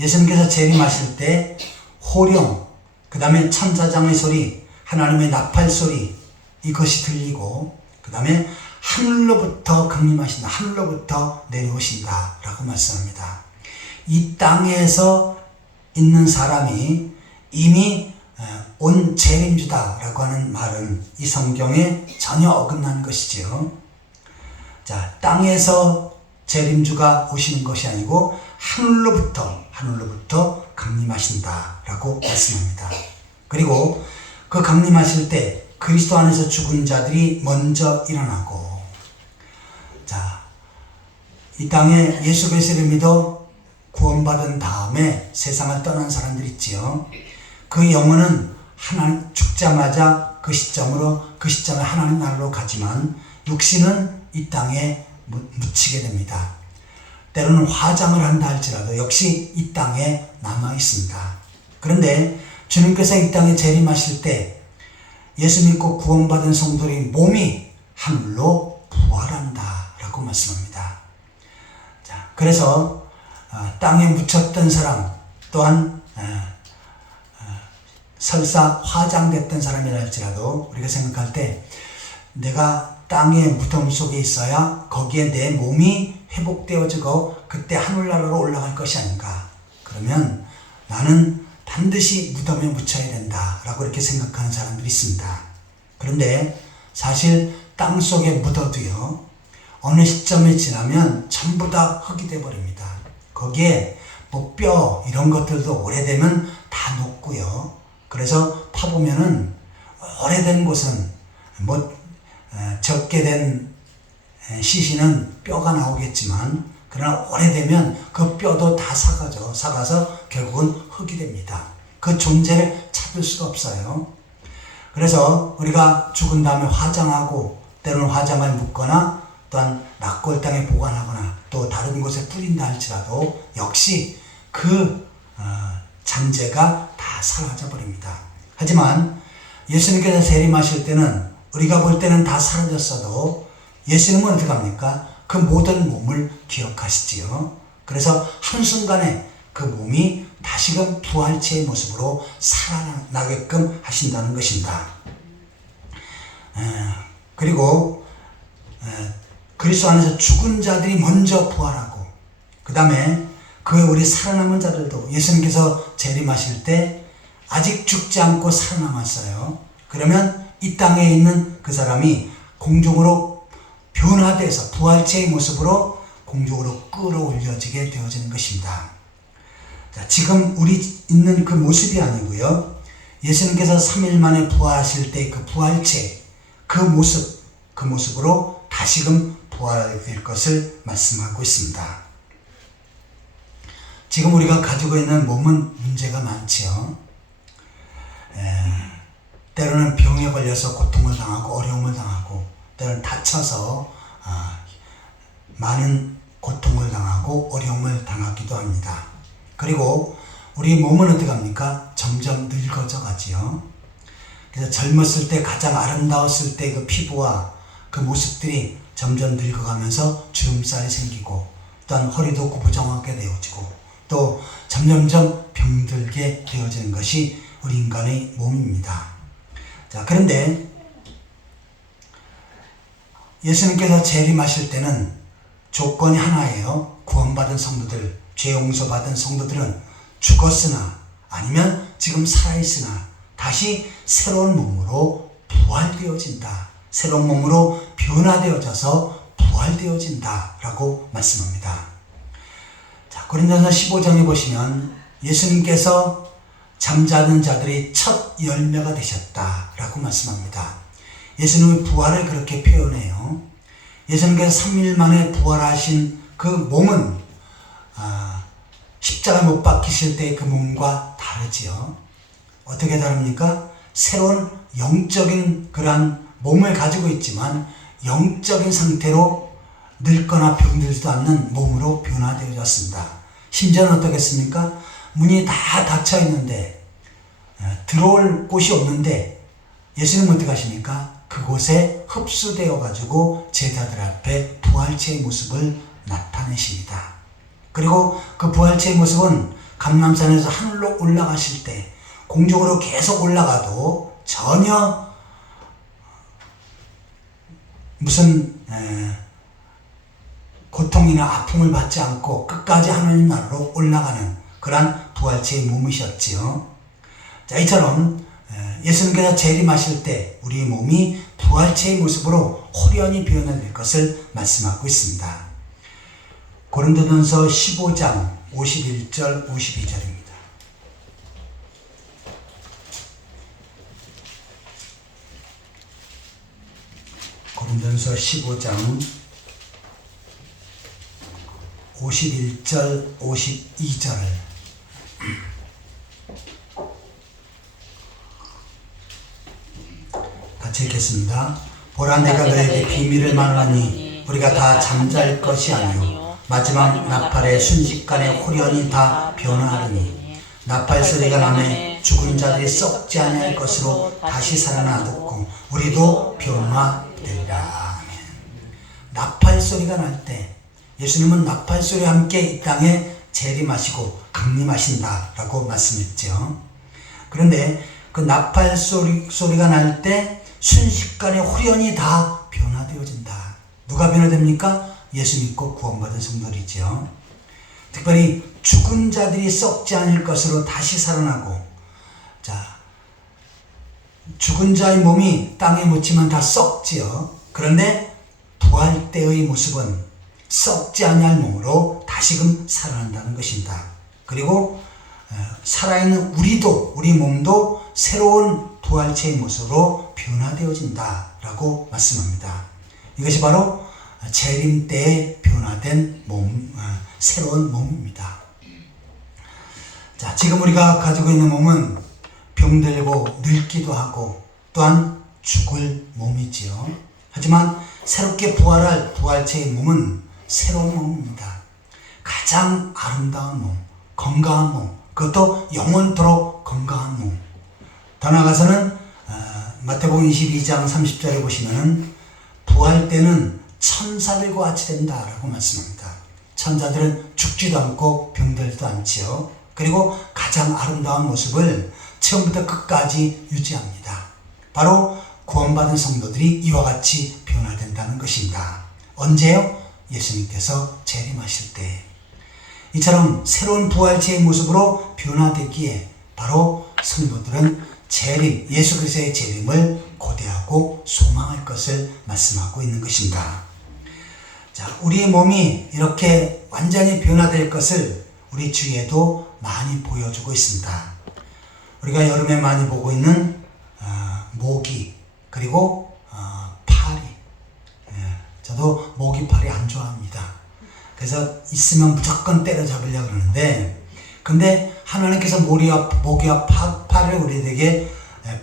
예수님께서 재림하실 때 호령, 그 다음에 천사장의 소리, 하나님의 나팔 소리, 이것이 들리고 그 다음에 하늘로부터 강림하신다, 하늘로부터 내려오신다 라고 말씀합니다. 이 땅에서 있는 사람이 이미 온 재림주다 라고 하는 말은 이 성경에 전혀 어긋난 것이지요. 자, 땅에서 재림주가 오시는 것이 아니고 하늘로부터 강림하신다 라고 말씀합니다. 그리고 그 강림하실 때 그리스도 안에서 죽은 자들이 먼저 일어나고, 자, 이 땅에 예수 그리스도를 믿어 구원받은 다음에 세상을 떠난 사람들 있지요. 그 영혼은 하나님 죽자마자 그 시점에 하나님 나라로 가지만 육신은 이 땅에 묻히게 됩니다. 때로는 화장을 한다 할지라도 역시 이 땅에 남아 있습니다. 그런데 주님께서 이 땅에 재림하실 때 예수 믿고 구원받은 성도의 몸이 하늘로 부활한다 라고 말씀합니다. 자, 그래서 땅에 묻혔던 사람 또한 설사 화장됐던 사람이라 할지라도 우리가 생각할 때 내가 땅의 무덤 속에 있어야 거기에 내 몸이 회복되어지고 그때 하늘나라로 올라갈 것이 아닌가. 그러면 나는 반드시 무덤에 묻혀야 된다 라고 이렇게 생각하는 사람들이 있습니다. 그런데 사실 땅 속에 묻어도요, 어느 시점에 지나면 전부 다 흙이 돼버립니다. 거기에 뭐 뼈 이런 것들도 오래되면 다 녹고요. 그래서 파보면은 오래된 곳은 적게 된 시신은 뼈가 나오겠지만, 그러나 오래되면 그 뼈도 다 삭아서 결국은 흙이 됩니다. 그 존재를 찾을 수가 없어요. 그래서 우리가 죽은 다음에 화장하고 때로는 화장을 묻거나 또한 락골 땅에 보관하거나 또 다른 곳에 뿌린다 할지라도 역시 그 잔재가 다 사라져 버립니다. 하지만 예수님께서 재림하실 때는 우리가 볼 때는 다 사라졌어도 예수님은 어떻게 합니까? 그 모든 몸을 기억하시지요. 그래서 한순간에 그 몸이 다시금 부활체의 모습으로 살아나게끔 하신다는 것입니다. 그리고 그리스도 안에서 죽은 자들이 먼저 부활하고 그 다음에 그 우리 살아남은 자들도 예수님께서 재림하실 때 아직 죽지 않고 살아남았어요. 그러면 이 땅에 있는 그 사람이 공중으로 변화돼서 부활체의 모습으로 공중으로 끌어올려지게 되어지는 것입니다. 자, 지금 우리 있는 그 모습이 아니고요, 예수님께서 3일 만에 부활하실 때 그 부활체, 그 모습으로 다시금 부활될 것을 말씀하고 있습니다. 지금 우리가 가지고 있는 몸은 문제가 많지요. 때로는 병에 걸려서 고통을 당하고 어려움을 당하고, 때로는 다쳐서 많은 고통을 당하고 어려움을 당하기도 합니다. 그리고 우리 몸은 어떻게 합니까? 점점 늙어져 가지요. 그래서 젊었을 때 가장 아름다웠을 때 그 피부와 그 모습들이 점점 늙어가면서 주름살이 생기고 또한 허리도 구부정하게 되어지고 또 점점점 병들게 되어지는 것이 우리 인간의 몸입니다. 자, 그런데 예수님께서 재림하실 때는 조건이 하나예요. 구원받은 성도들, 죄 용서받은 성도들은 죽었으나 아니면 지금 살아있으나 다시 새로운 몸으로 부활되어진다. 새로운 몸으로 변화되어져서 부활되어진다 라고 말씀합니다. 자, 고린도전서 15장에 보시면 예수님께서 잠자는 자들의 첫 열매가 되셨다 라고 말씀합니다. 예수님의 부활을 그렇게 표현해요. 예수님께서 3일 만에 부활하신 그 몸은 십자가 못 박히실 때의 그 몸과 다르지요. 어떻게 다릅니까? 새로운 영적인 그러한 몸을 가지고 있지만 영적인 상태로 늙거나 병들지도 않는 몸으로 변화되어졌습니다. 심지어는 어떻겠습니까? 문이 다 닫혀 있는데 들어올 곳이 없는데 예수님은 어떻게 하십니까? 그곳에 흡수되어 가지고 제자들 앞에 부활체의 모습을 나타내십니다. 그리고 그 부활체의 모습은 감람산에서 하늘로 올라가실 때 공중으로 계속 올라가도 전혀 무슨 고통이나 아픔을 받지 않고 끝까지 하나님 나라로 올라가는 그러한 부활체의 몸이셨지요. 자, 이처럼 예수님께서 재림하실 때 우리 몸이 부활체의 모습으로 호련히 변화될 것을 말씀하고 있습니다. 고린도전서 15장 51절 52절입니다. 고린도전서 15장 51절 52절 같이 읽겠습니다. 보라 내가 너에게 비밀을 말하니 우리가 다 잠잘 것이 아니요 마지막 나팔의 순식간에 호련히 다 변화하리니 나팔 소리가 나매 죽은 자들이 썩지 아니할 것으로 다시 살아나 듣고 우리도 변화되리라. 아멘. 나팔 소리가 날 때 예수님은 나팔 소리와 함께 이 땅에 재림하시고 강림하신다라고 말씀했죠. 그런데 그 나팔 소리가 날 때 순식간에 호련히 다 변화되어진다. 누가 변화됩니까? 예수 믿고 구원받은 성도들이죠. 특별히 죽은 자들이 썩지 않을 것으로 다시 살아나고, 자, 죽은 자의 몸이 땅에 묻히면 다 썩지요. 그런데 부활 때의 모습은 썩지 아니할 몸으로 다시금 살아난다는 것입니다. 그리고 살아있는 우리 몸도 새로운 부활체의 모습으로 변화되어진다라고 말씀합니다. 이것이 바로 재림 때에 변화된 몸, 새로운 몸입니다. 자, 지금 우리가 가지고 있는 몸은 병들고 늙기도 하고 또한 죽을 몸이지요. 하지만 새롭게 부활할 부활체의 몸은 새로운 몸입니다. 가장 아름다운 몸, 건강한 몸, 그것도 영원토록 건강한 몸. 더 나아가서는 마태복음 22장 30절에 보시면은 부활 때는 천사들과 같이 된다라고 말씀합니다. 천사들은 죽지도 않고 병들지도 않지요. 그리고 가장 아름다운 모습을 처음부터 끝까지 유지합니다. 바로 구원받은 성도들이 이와 같이 변화된다는 것입니다. 언제요? 예수님께서 재림하실 때. 이처럼 새로운 부활체의 모습으로 변화되기에 바로 성도들은 재림, 예수 그리스도의 재림을 고대하고 소망할 것을 말씀하고 있는 것입니다. 자, 우리의 몸이 이렇게 완전히 변화될 것을 우리 주위에도 많이 보여주고 있습니다. 우리가 여름에 많이 보고 있는 모기, 그리고 파리. 저도 모기, 파리 안 좋아합니다. 그래서 있으면 무조건 때려잡으려고 그러는데, 근데 하나님께서 모기와 파리를 우리에게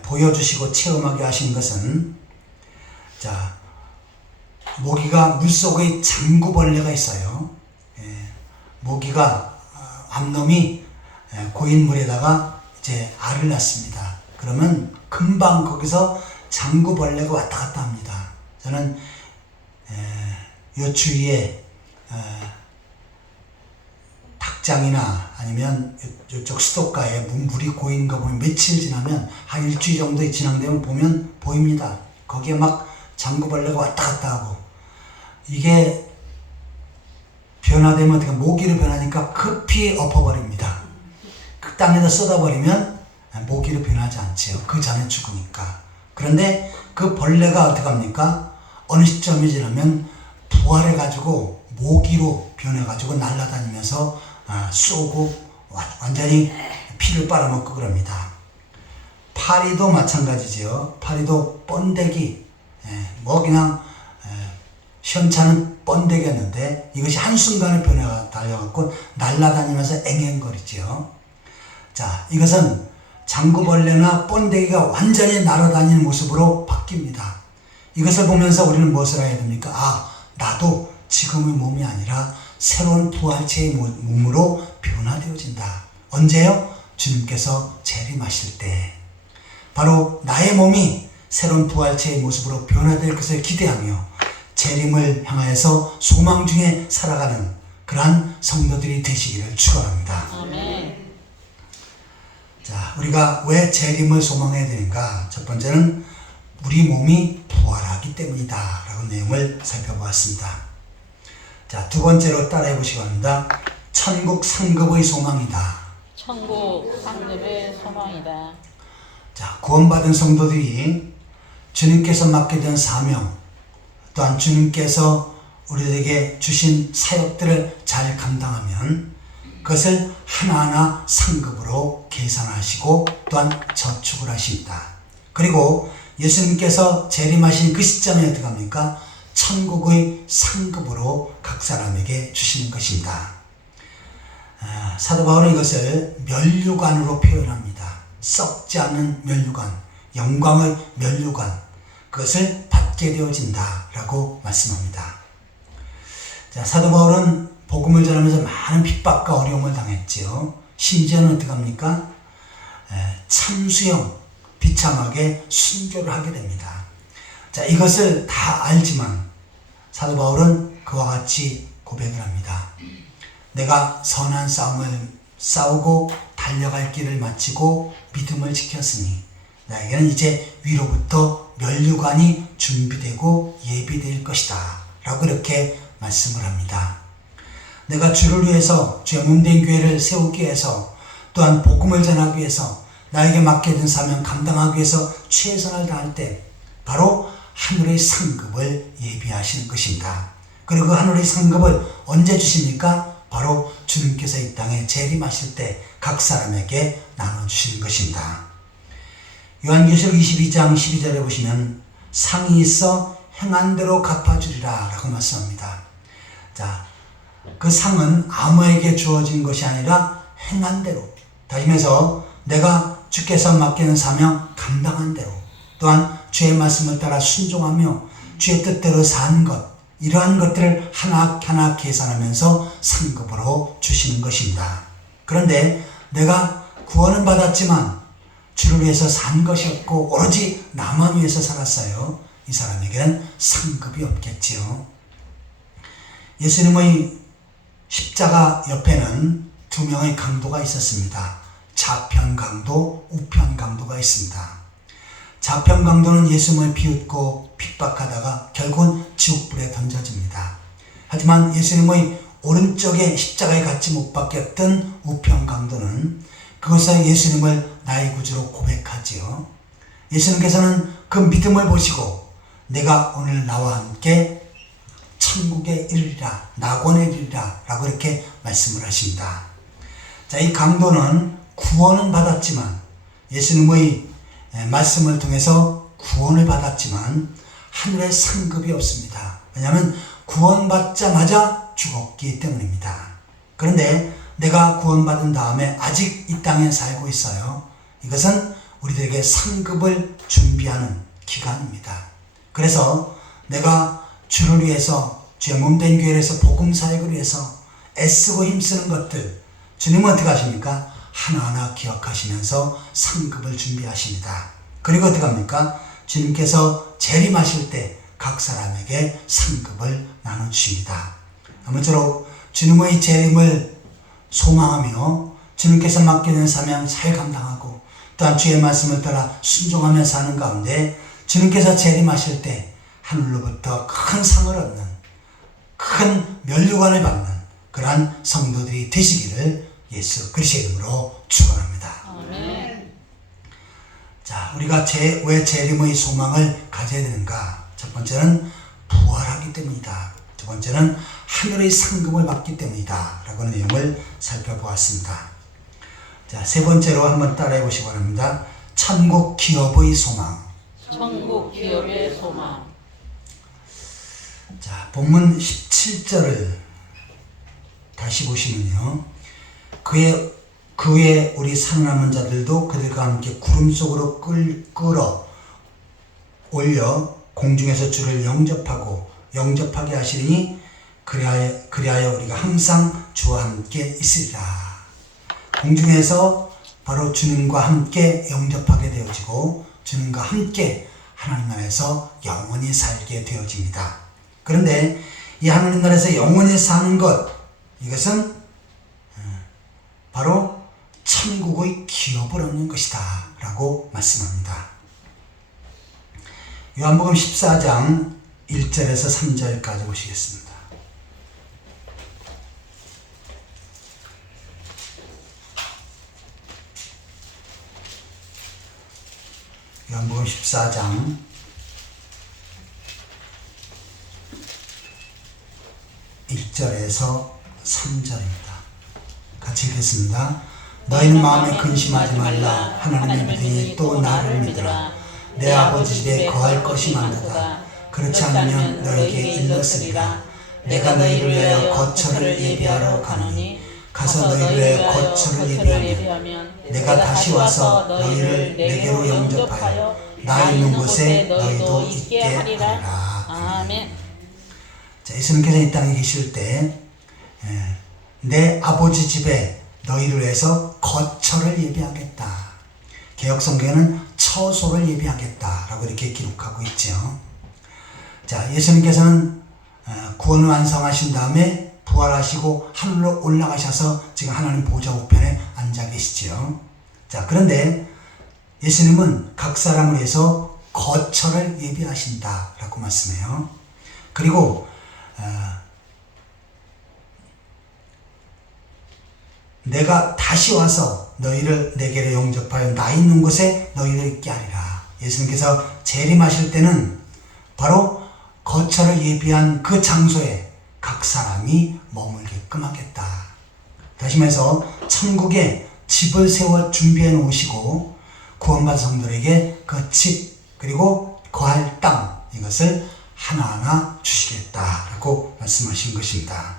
보여주시고 체험하게 하신 것은, 자, 모기가 물속의 장구벌레가 있어요. 모기가 암놈이 고인 물에다가 이제 알을 낳습니다. 그러면 금방 거기서 장구벌레가 왔다 갔다 합니다. 저는 요 주위에 닭장이나 아니면 이쪽 수도가에 물이 고인 거 보면 며칠 지나면 한 일주일 정도 지나면 보면 보입니다. 거기에 막 장구벌레가 왔다 갔다 하고, 이게 변화되면 어떻게 모기로 변하니까 급히 엎어버립니다. 그 땅에다 쏟아버리면 모기로 변하지 않지요. 그 전에 죽으니까. 그런데 그 벌레가 어떻게 합니까? 어느 시점이 지나면 부활해가지고 모기로 변해가지고 날아다니면서 쏘고 완전히 피를 빨아먹고 그럽니다. 파리도 마찬가지지요. 파리도 번데기, 그냥 시원찮은 번데기였는데 이것이 한순간에 변해가 달려갖고 날아다니면서 앵앵거리지요. 자, 이것은 장구벌레나 번데기가 완전히 날아다니는 모습으로 바뀝니다. 이것을 보면서 우리는 무엇을 해야 됩니까? 나도 지금의 몸이 아니라 새로운 부활체의 몸으로 변화되어진다. 언제요? 주님께서 재림하실 때. 바로 나의 몸이 새로운 부활체의 모습으로 변화될 것을 기대하며 재림을 향하여서 소망 중에 살아가는 그러한 성도들이 되시기를 축원합니다. 아멘. 자, 우리가 왜 재림을 소망해야 되는가? 첫 번째는 우리 몸이 부활하기 때문이다 라고 내용을 살펴보았습니다. 자, 두 번째로 따라해 보시기 바랍니다. 천국 상급의 소망이다. 천국 상급의 소망이다. 자, 구원받은 성도들이 주님께서 맡게 된 사명, 또한 주님께서 우리에게 주신 사역들을 잘 감당하면 그것을 하나하나 상급으로 계산하시고 또한 저축을 하십니다. 그리고 예수님께서 재림하신 그 시점에 어떻게 합니까? 천국의 상급으로 각 사람에게 주시는 것입니다. 사도 바울은 이것을 면류관으로 표현합니다. 썩지 않는 면류관, 영광의 면류관, 그것을 받게 되어진다 라고 말씀합니다. 자, 사도 바울은 복음을 전하면서 많은 핍박과 어려움을 당했지요. 심지어는 어떻게 합니까? 참수형, 비참하게 순교를 하게 됩니다. 자, 이것을 다 알지만 사도 바울은 그와 같이 고백을 합니다. 내가 선한 싸움을 싸우고 달려갈 길을 마치고 믿음을 지켰으니 나에게는 이제 위로부터 면류관이 준비되고 예비될 것이다 라고 이렇게 말씀을 합니다. 내가 주를 위해서 주의 몸된 교회를 세우기 위해서 또한 복음을 전하기 위해서 나에게 맡겨진 사명 감당하기 위해서 최선을 다할 때 바로 하늘의 상급을 예비하시는 것입니다. 그리고 그 하늘의 상급을 언제 주십니까? 바로 주님께서 이 땅에 재림하실 때 각 사람에게 나눠주시는 것입니다. 요한계시록 22장 12절에 보시면 상이 있어 행한 대로 갚아주리라 라고 말씀합니다. 자, 그 상은 아무에게 주어진 것이 아니라 행한 대로, 다시면서 내가 주께서 맡기는 사명 감당한 대로, 또한 주의 말씀을 따라 순종하며 주의 뜻대로 산 것, 이러한 것들을 하나하나 계산하면서 상급으로 주시는 것입니다. 그런데 내가 구원은 받았지만 주를 위해서 산 것이 없고 오로지 나만 위해서 살았어요. 이 사람에게는 상급이 없겠지요. 예수님의 십자가 옆에는 두 명의 강도가 있었습니다. 좌편 강도, 우편 강도가 있습니다. 좌편 강도는 예수님을 비웃고 핍박하다가 결국은 지옥불에 던져집니다. 하지만 예수님의 오른쪽에 십자가에 같이 못 박혔던 우편 강도는 그것을 예수님을 나의 구주로 고백하지요. 예수님께서는 그 믿음을 보시고 내가 오늘 나와 함께 천국에 이르리라, 낙원에 이르리라 라고 이렇게 말씀을 하십니다. 자, 이 강도는 구원은 받았지만 예수님의 말씀을 통해서 구원을 받았지만 하늘의 상급이 없습니다. 왜냐하면 구원받자마자 죽었기 때문입니다. 그런데 내가 구원받은 다음에 아직 이 땅에 살고 있어요. 이것은 우리들에게 상급을 준비하는 기간입니다. 그래서 내가 주를 위해서, 주의 몸된 교회에서 복음 사역을 위해서 애쓰고 힘쓰는 것들, 주님은 어떻게 하십니까? 하나하나 기억하시면서 상급을 준비하십니다. 그리고 어떻게 합니까? 주님께서 재림하실 때 각 사람에게 상급을 나눠주십니다. 아무쪼록 주님의 재림을 소망하며 주님께서 맡기는 사명 잘 감당하고 또한 주의 말씀을 따라 순종하며 사는 가운데 주님께서 재림하실 때 하늘로부터 큰 상을 얻는, 큰 면류관을 받는 그러한 성도들이 되시기를 예수 그리스도의 이름으로 축원합니다. 아멘. 자, 우리가 왜 재림의 소망을 가져야 되는가? 첫 번째는 부활하기 때문이다. 두 번째는 하늘의 상급을 받기 때문이다. 라고 하는 내용을 살펴보았습니다. 자, 세 번째로 한번 따라해 보시기 바랍니다. 천국 기업의 소망. 천국 기업의 소망. 자, 본문 17절을 다시 보시면요. 그의 우리 살아남은 자들도 그들과 함께 구름 속으로 끌어 올려 공중에서 주를 영접하게 하시리니 그리하여 우리가 항상 주와 함께 있으리라. 공중에서 바로 주님과 함께 영접하게 되어지고 주님과 함께 하나님 나라에서 영원히 살게 되어집니다. 그런데 이 하나님 나라에서 영원히 사는 것, 이것은 바로 천국의 기업을 얻는 것이다 라고 말씀합니다. 요한복음 14장 1절에서 3절까지 보시겠습니다. 요한복음 14장 1절에서 3절입니다. 같이 읽겠습니다. 너희는 마음에 근심하지 말라. 하나님을 믿으니 또 나를 믿으라. 내 아버지 집에 거할 것이 많도다. 그렇지 않으면 너에게 일렀으리라. 내가 너희를 위하여 거처를 예비하러 가노니 가서 너희를 위하여 거처를 예비하면 내가 다시 와서 너희를 내게로 영접하여 나 있는 곳에 너희도 있게 하리라. 아멘. 자, 예수님께서 이 땅에 계실 때 내 아버지 집에 너희를 위해서 거처를 예비하겠다. 개역성경에는 처소를 예비하겠다라고 이렇게 기록하고 있죠. 자, 예수님께서는 구원을 완성하신 다음에 부활하시고 하늘로 올라가셔서 지금 하나님 보좌 우편에 앉아 계시죠. 자, 그런데 예수님은 각 사람을 위해서 거처를 예비하신다라고 말씀해요. 그리고 내가 다시 와서 너희를 내게로 영접하여 나 있는 곳에 너희를 있게 하리라. 예수님께서 재림하실 때는 바로 거처를 예비한 그 장소에 각 사람이 머물게끔 하겠다. 다시 말해서 천국에 집을 세워 준비해 놓으시고 구원받은 성도에게 그 집 그리고 거할 땅 이것을 하나하나 주시겠다라고 말씀하신 것입니다.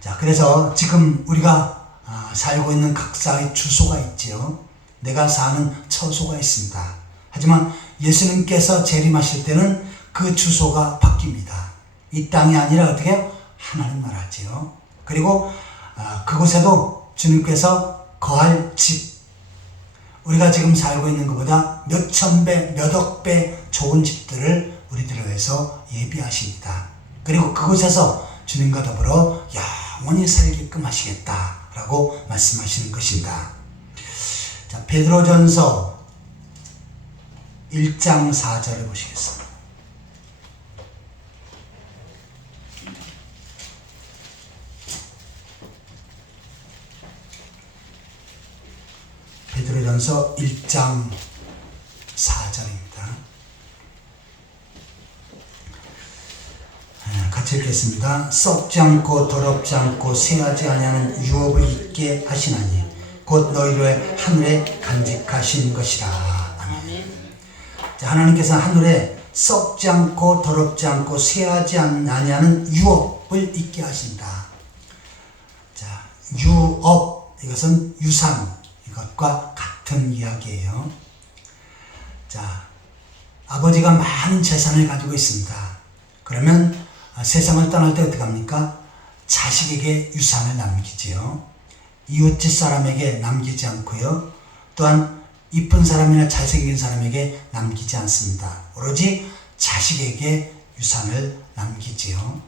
자, 그래서 지금 우리가 살고 있는 각자의 주소가 있지요. 내가 사는 처소가 있습니다. 하지만 예수님께서 재림하실 때는 그 주소가 바뀝니다. 이 땅이 아니라 어떻게 해요? 하나님 나라지요. 그리고 그곳에도 주님께서 거할 집, 우리가 지금 살고 있는 것보다 몇 천 배, 몇 억 배 좋은 집들을 우리들을 위해서 예비하십니다. 그리고 그곳에서 주님과 더불어 영원히 살게끔 하시겠다라고 말씀하시는 것입니다. 자, 베드로전서 1장 4절을 보시겠습니다. 베드로전서 1장 4절입니다. 같이 읽겠습니다. 썩지 않고 더럽지 않고 쇠하지 아니하는 유업을 있게 하시나니 곧 너희를 하늘에 간직하신 것이라. 아멘. 자, 하나님께서 하늘에 썩지 않고 더럽지 않고 쇠하지 아니하는 유업을 있게 하신다. 자, 유업 이것은 유산 이것과 같은 이야기예요. 자, 아버지가 많은 재산을 가지고 있습니다. 그러면 세상을 떠날 때 어떻게 합니까? 자식에게 유산을 남기지요. 이웃집 사람에게 남기지 않고요. 또한 이쁜 사람이나 잘생긴 사람에게 남기지 않습니다. 오로지 자식에게 유산을 남기지요.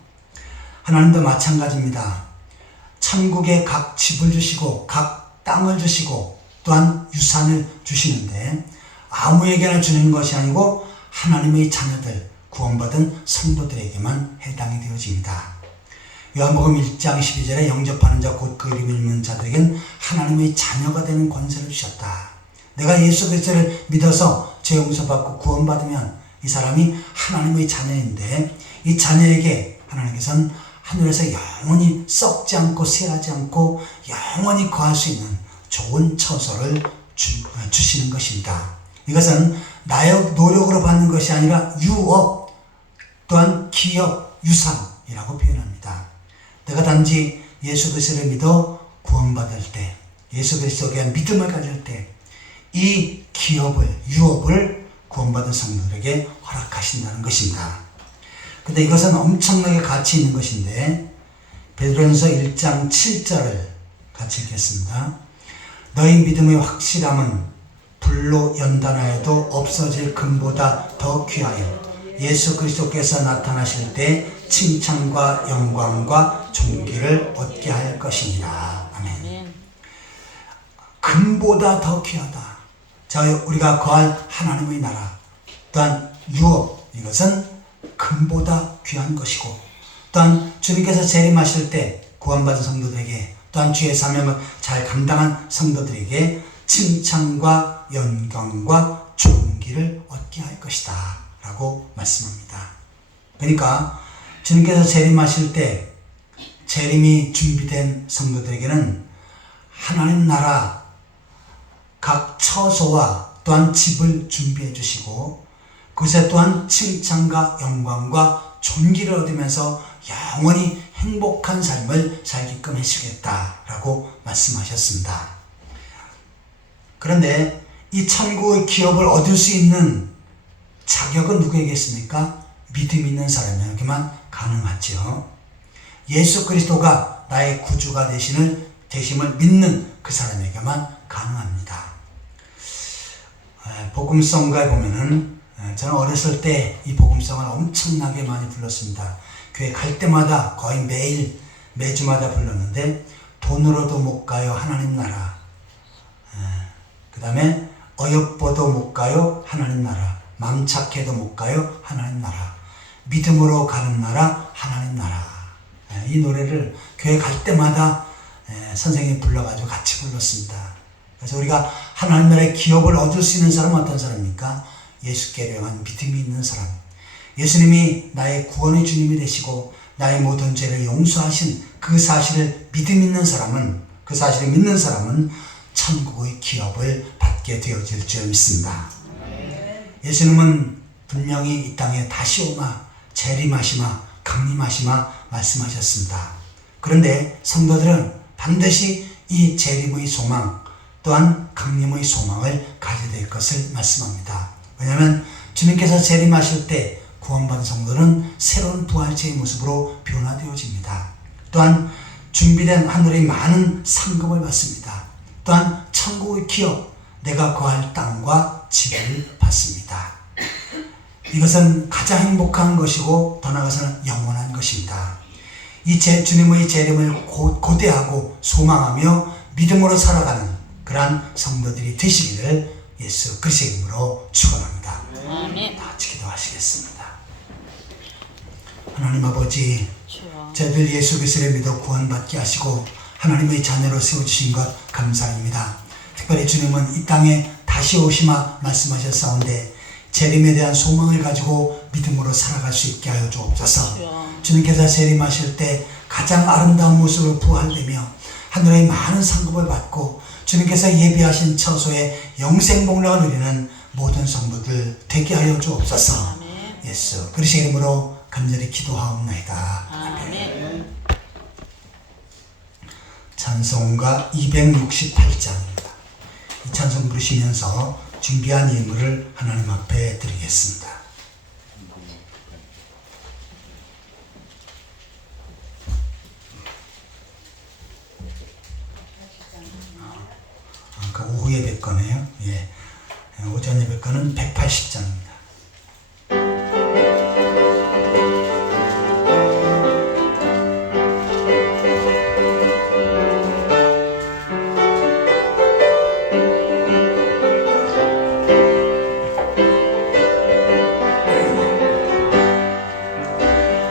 하나님도 마찬가지입니다. 천국에 각 집을 주시고 각 땅을 주시고 또한 유산을 주시는데 아무에게나 주는 것이 아니고 하나님의 자녀들, 구원받은 성도들에게만 해당이 되어집니다. 요한복음 1장 12절에 영접하는 자 곧 그 이름을 읽는 자들에겐 하나님의 자녀가 되는 권세를 주셨다. 내가 예수 그리스도를 믿어서 죄 용서받고 구원받으면 이 사람이 하나님의 자녀인데 이 자녀에게 하나님께서는 하늘에서 영원히 썩지 않고 쇠하지 않고 영원히 거할 수 있는 좋은 처소를 주시는 것입니다. 이것은 나의 노력으로 받는 것이 아니라 유업 또한 기업, 유산이라고 표현합니다. 내가 단지 예수 그리스도를 믿어 구원받을 때, 예수 그리스도에 대한 믿음을 가질 때 이 기업을, 유업을 구원받은 성도들에게 허락하신다는 것입니다. 근데 이것은 엄청나게 가치 있는 것인데 베드로전서 1장 7절을 같이 읽겠습니다. 너희 믿음의 확실함은 불로 연단하여도 없어질 금보다 더 귀하여 예수 그리스도께서 나타나실 때 칭찬과 영광과 존귀를 얻게 할 것이니라. 아멘. 금보다 더 귀하다. 자, 우리가 거할 하나님의 나라 또한 유업, 이것은 금보다 귀한 것이고 또한 주님께서 재림하실 때 구원받은 성도들에게 또한 주의 사명을 잘 감당한 성도들에게 칭찬과 영광과 존귀를 얻게 할 것이다 라고 말씀합니다. 그러니까 주님께서 재림하실 때 재림이 준비된 성도들에게는 하나님 나라 각 처소와 또한 집을 준비해 주시고 그것에 또한 칭찬과 영광과 존귀를 얻으면서 영원히 행복한 삶을 살게끔 해주겠다라고 말씀하셨습니다. 그런데 이 천국의 기업을 얻을 수 있는 자격은 누구에게 있습니까? 믿음 있는 사람에게만 가능하죠. 예수 그리스도가 나의 구주가 되심을 믿는 그 사람에게만 가능합니다. 복음성가에 보면은 저는 어렸을 때 이 복음성을 엄청나게 많이 불렀습니다. 교회 갈 때마다 거의 매주마다 불렀는데 돈으로도 못 가요 하나님 나라, 그 다음에 어여뻐도 못 가요 하나님 나라, 맘 착해도 못 가요 하나님 나라, 믿음으로 가는 나라 하나님 나라. 이 노래를 교회 갈 때마다 선생님이 불러가지고 같이 불렀습니다. 그래서 우리가 하나님 나라의 기업을 얻을 수 있는 사람은 어떤 사람입니까? 예수께 대한 믿음이 있는 사람, 예수님이 나의 구원의 주님이 되시고 나의 모든 죄를 용서하신 그 사실을 믿음 있는 사람은, 그 사실을 믿는 사람은 천국의 기업을 받게 되어질 줄 믿습니다. 예수님은 분명히 이 땅에 다시 오마 재림하시마 강림하시마 말씀하셨습니다. 그런데 성도들은 반드시 이 재림의 소망 또한 강림의 소망을 가져야 될 것을 말씀합니다. 왜냐하면 주님께서 재림하실 때 구원받은 성도는 새로운 부활체의 모습으로 변화되어집니다. 또한 준비된 하늘의 많은 상급을 받습니다. 또한 천국의 기업, 내가 거할 땅과 집을 받습니다. 이것은 가장 행복한 것이고 더 나아가서는 영원한 것입니다. 이 주님의 재림을 고대하고 소망하며 믿음으로 살아가는 그러한 성도들이 되시기를 예수 그리스도의 이름으로 축원합니다. 아멘. 다 같이 기도하시겠습니다. 하나님 아버지, 저희들 예수 그리스도를 믿어 구원받게 하시고 하나님의 자녀로 세워주신 것 감사합니다. 특별히 주님은 이 땅에 다시 오시마 말씀하셨사온데 재림에 대한 소망을 가지고 믿음으로 살아갈 수 있게 하여 주옵소서. 주님께서 재림하실 때 가장 아름다운 모습으로 부활되며 하늘의 많은 상급을 받고 주님께서 예비하신 처소에 영생복락을 누리는 모든 성도들 되게 하여 주옵소서. 예수 그리스도의 이름으로 간절히 기도하옵나이다. 아멘. 찬송가 268장입니다. 이 찬송 부르시면서 준비한 예물을 하나님 앞에 드리겠습니다. 그 오후 예배 거네요. 예. 오전 예배 거는 180장입니다.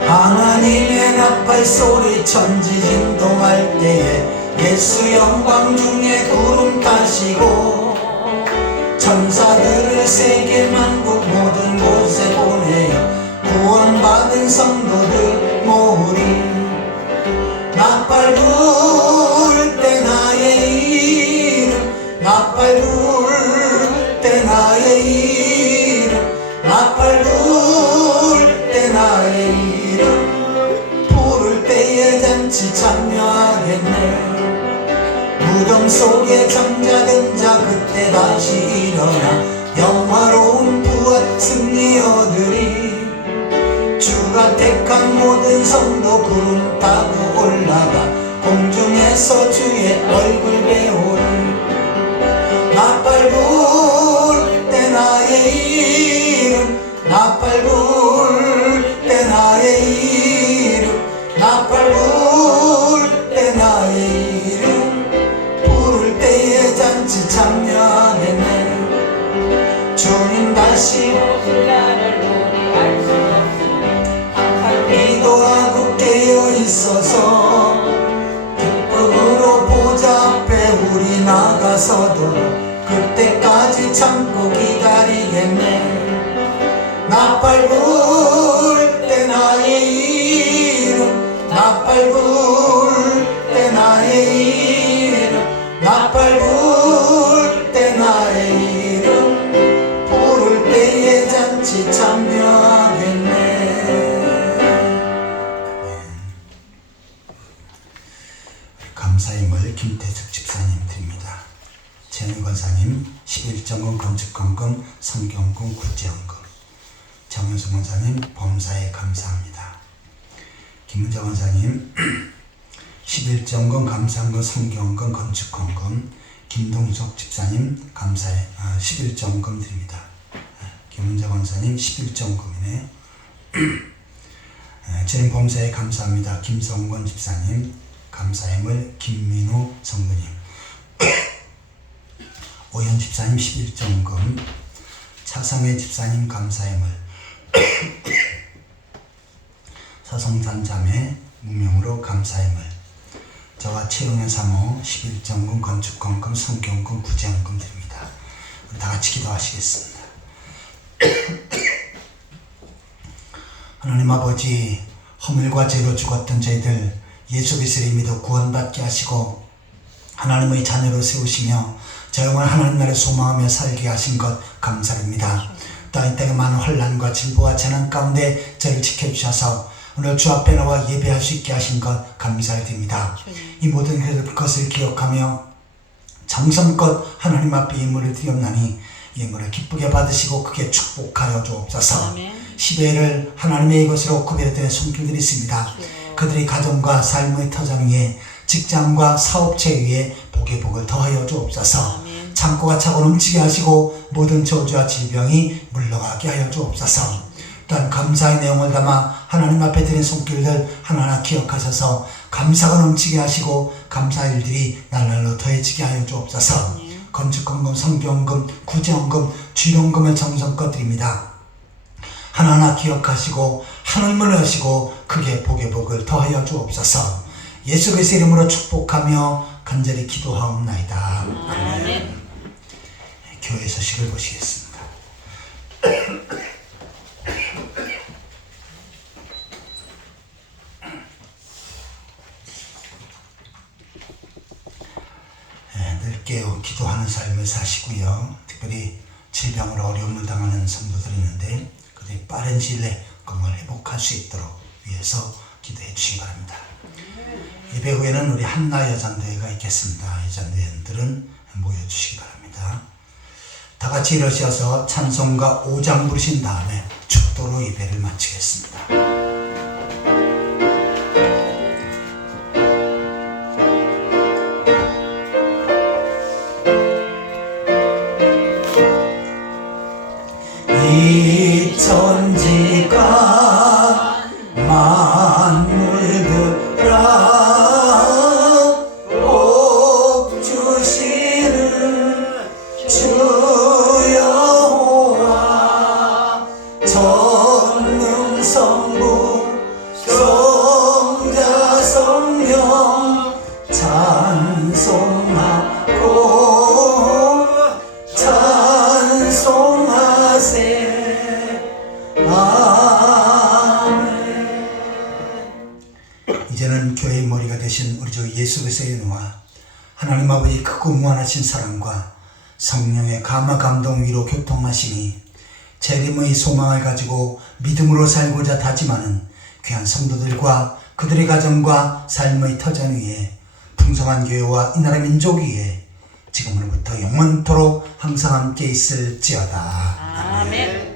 하나님의 나팔 소리 천지 진동할 때에 예수 영광 중에 구름 타시고 천사들을 세계 만국 모든 곳에 보내어 구원받은 성도들 모으리. 나팔 불 때 나의 이름, 나팔 불 때 나의 이름, 나팔 불 때 나의 이름, 부를 때에 잔치 참여하겠네. 무덤 속에 잠자던 자 그때 다시 일어나 영화로운 부활 승리 얻으리. 주가 택한 모든 성도 구름 타고 올라가 공중에서 주의 얼굴 배우리. 나팔 불 때 나의 이름, 나팔 불 때 나의 이름, 나팔 불 때 나의 이름, 부를 때에 잔치 참여하겠네. 주님 다시 오실 날을 우리 알 수 없으니 항상 기도하고 깨어 있어서 기쁨으로 보좌 앞에 우리 나가서도 그때까지 참고 기다리겠네. 나팔 불 때 나의 이름, 나팔 불 때 나의 이름, 나팔 불 때 나의 이름, 부를 때에 잔치 참여하겠네. 감사임을 김태숙 집사님 드립니다. 최은희 권사님 11정금 건축건금 성경금 구제원금, 정현수 권사님 범사에 감사합니다. 김은자 권사님 11정금 감사원금 성경금 건축건금, 김동석 집사님 감사해 11정금 드립니다. 김은자 권사님 11정금이네. 주님 범사에 감사합니다. 김성권 집사님 감사임을 김민우 성도님, 오현 집사님 11정금, 차성혜 집사님 감사임을, 서성산 자매 무명으로 감사임을, 저와 최영현 사모 11정금 건축건금 성경금 구제원금 드립니다. 우리 다같이 기도하시겠습니다. 하나님 아버지, 허물과 죄로 죽었던 저희들 예수 그리스도를 믿어 구원받게 하시고 하나님의 자녀로 세우시며 저 영원 하나님 나라를 소망하며 살게 하신 것 감사드립니다. 또한 이 땅의 많은 혼란과 진보와 재난 가운데 저를 지켜주셔서 오늘 주 앞에 나와 예배할 수 있게 하신 것 감사드립니다. 이 모든 것을 기억하며 정성껏 하나님 앞에 예물을 드렸나니 예물을 기쁘게 받으시고 크게 축복하여 주옵소서. 10회를 하나님의 것으로 구별된 손길들이 있습니다. 그들의 가정과 삶의 터전 위에, 직장과 사업체 위에 복의 복을 더하여 주옵소서. 창고가 차고 넘치게 하시고 모든 저주와 질병이 물러가게 하여 주옵소서. 또한 감사의 내용을 담아 하나님 앞에 드린 손길들 하나하나 기억하셔서 감사가 넘치게 하시고 감사의 일들이 날날로 더해지게 하여 주옵소서. 건축건금, 성경금, 구제원금, 주용금을 정성껏 드립니다. 하나하나 기억하시고 하늘문을 여시고 크게 복의 복을 더하여 주옵소서. 예수 그리스도의 이름으로 축복하며 간절히 기도하옵나이다. 아멘. 교회 소식을 보시겠습니다. 늘 깨어 기도하는 삶을 사시고요. 특별히 질병으로 어려움을 당하는 성도들이 있는데 그들이 빠른 시일 내에 건강을 회복할 수 있도록 위해서 기도해 주시기 바랍니다. 예배 후에는 우리 한나 여잔대회가 있겠습니다. 여잔대회원들은 모여주시기 바랍니다. 다 같이 일어서서 찬송가 5장 부르신 다음에 축도로 예배를 마치겠습니다. 주 여호와 전능성부 성자 성령 찬송하고 찬송하세. 아멘. 이제는 교회의 머리가 되신 우리 주 예수 그리스도의 은혜와 하나님 아버지 크고 무한하신 사랑과 성령의 감화 감동 위로 교통하심이 재림의 소망을 가지고 믿음으로 살고자 다짐하는 귀한 성도들과 그들의 가정과 삶의 터전 위에 풍성한 교회와 이 나라 민족 위에 지금으로부터 영원토록 항상 함께 있을지어다. 아멘.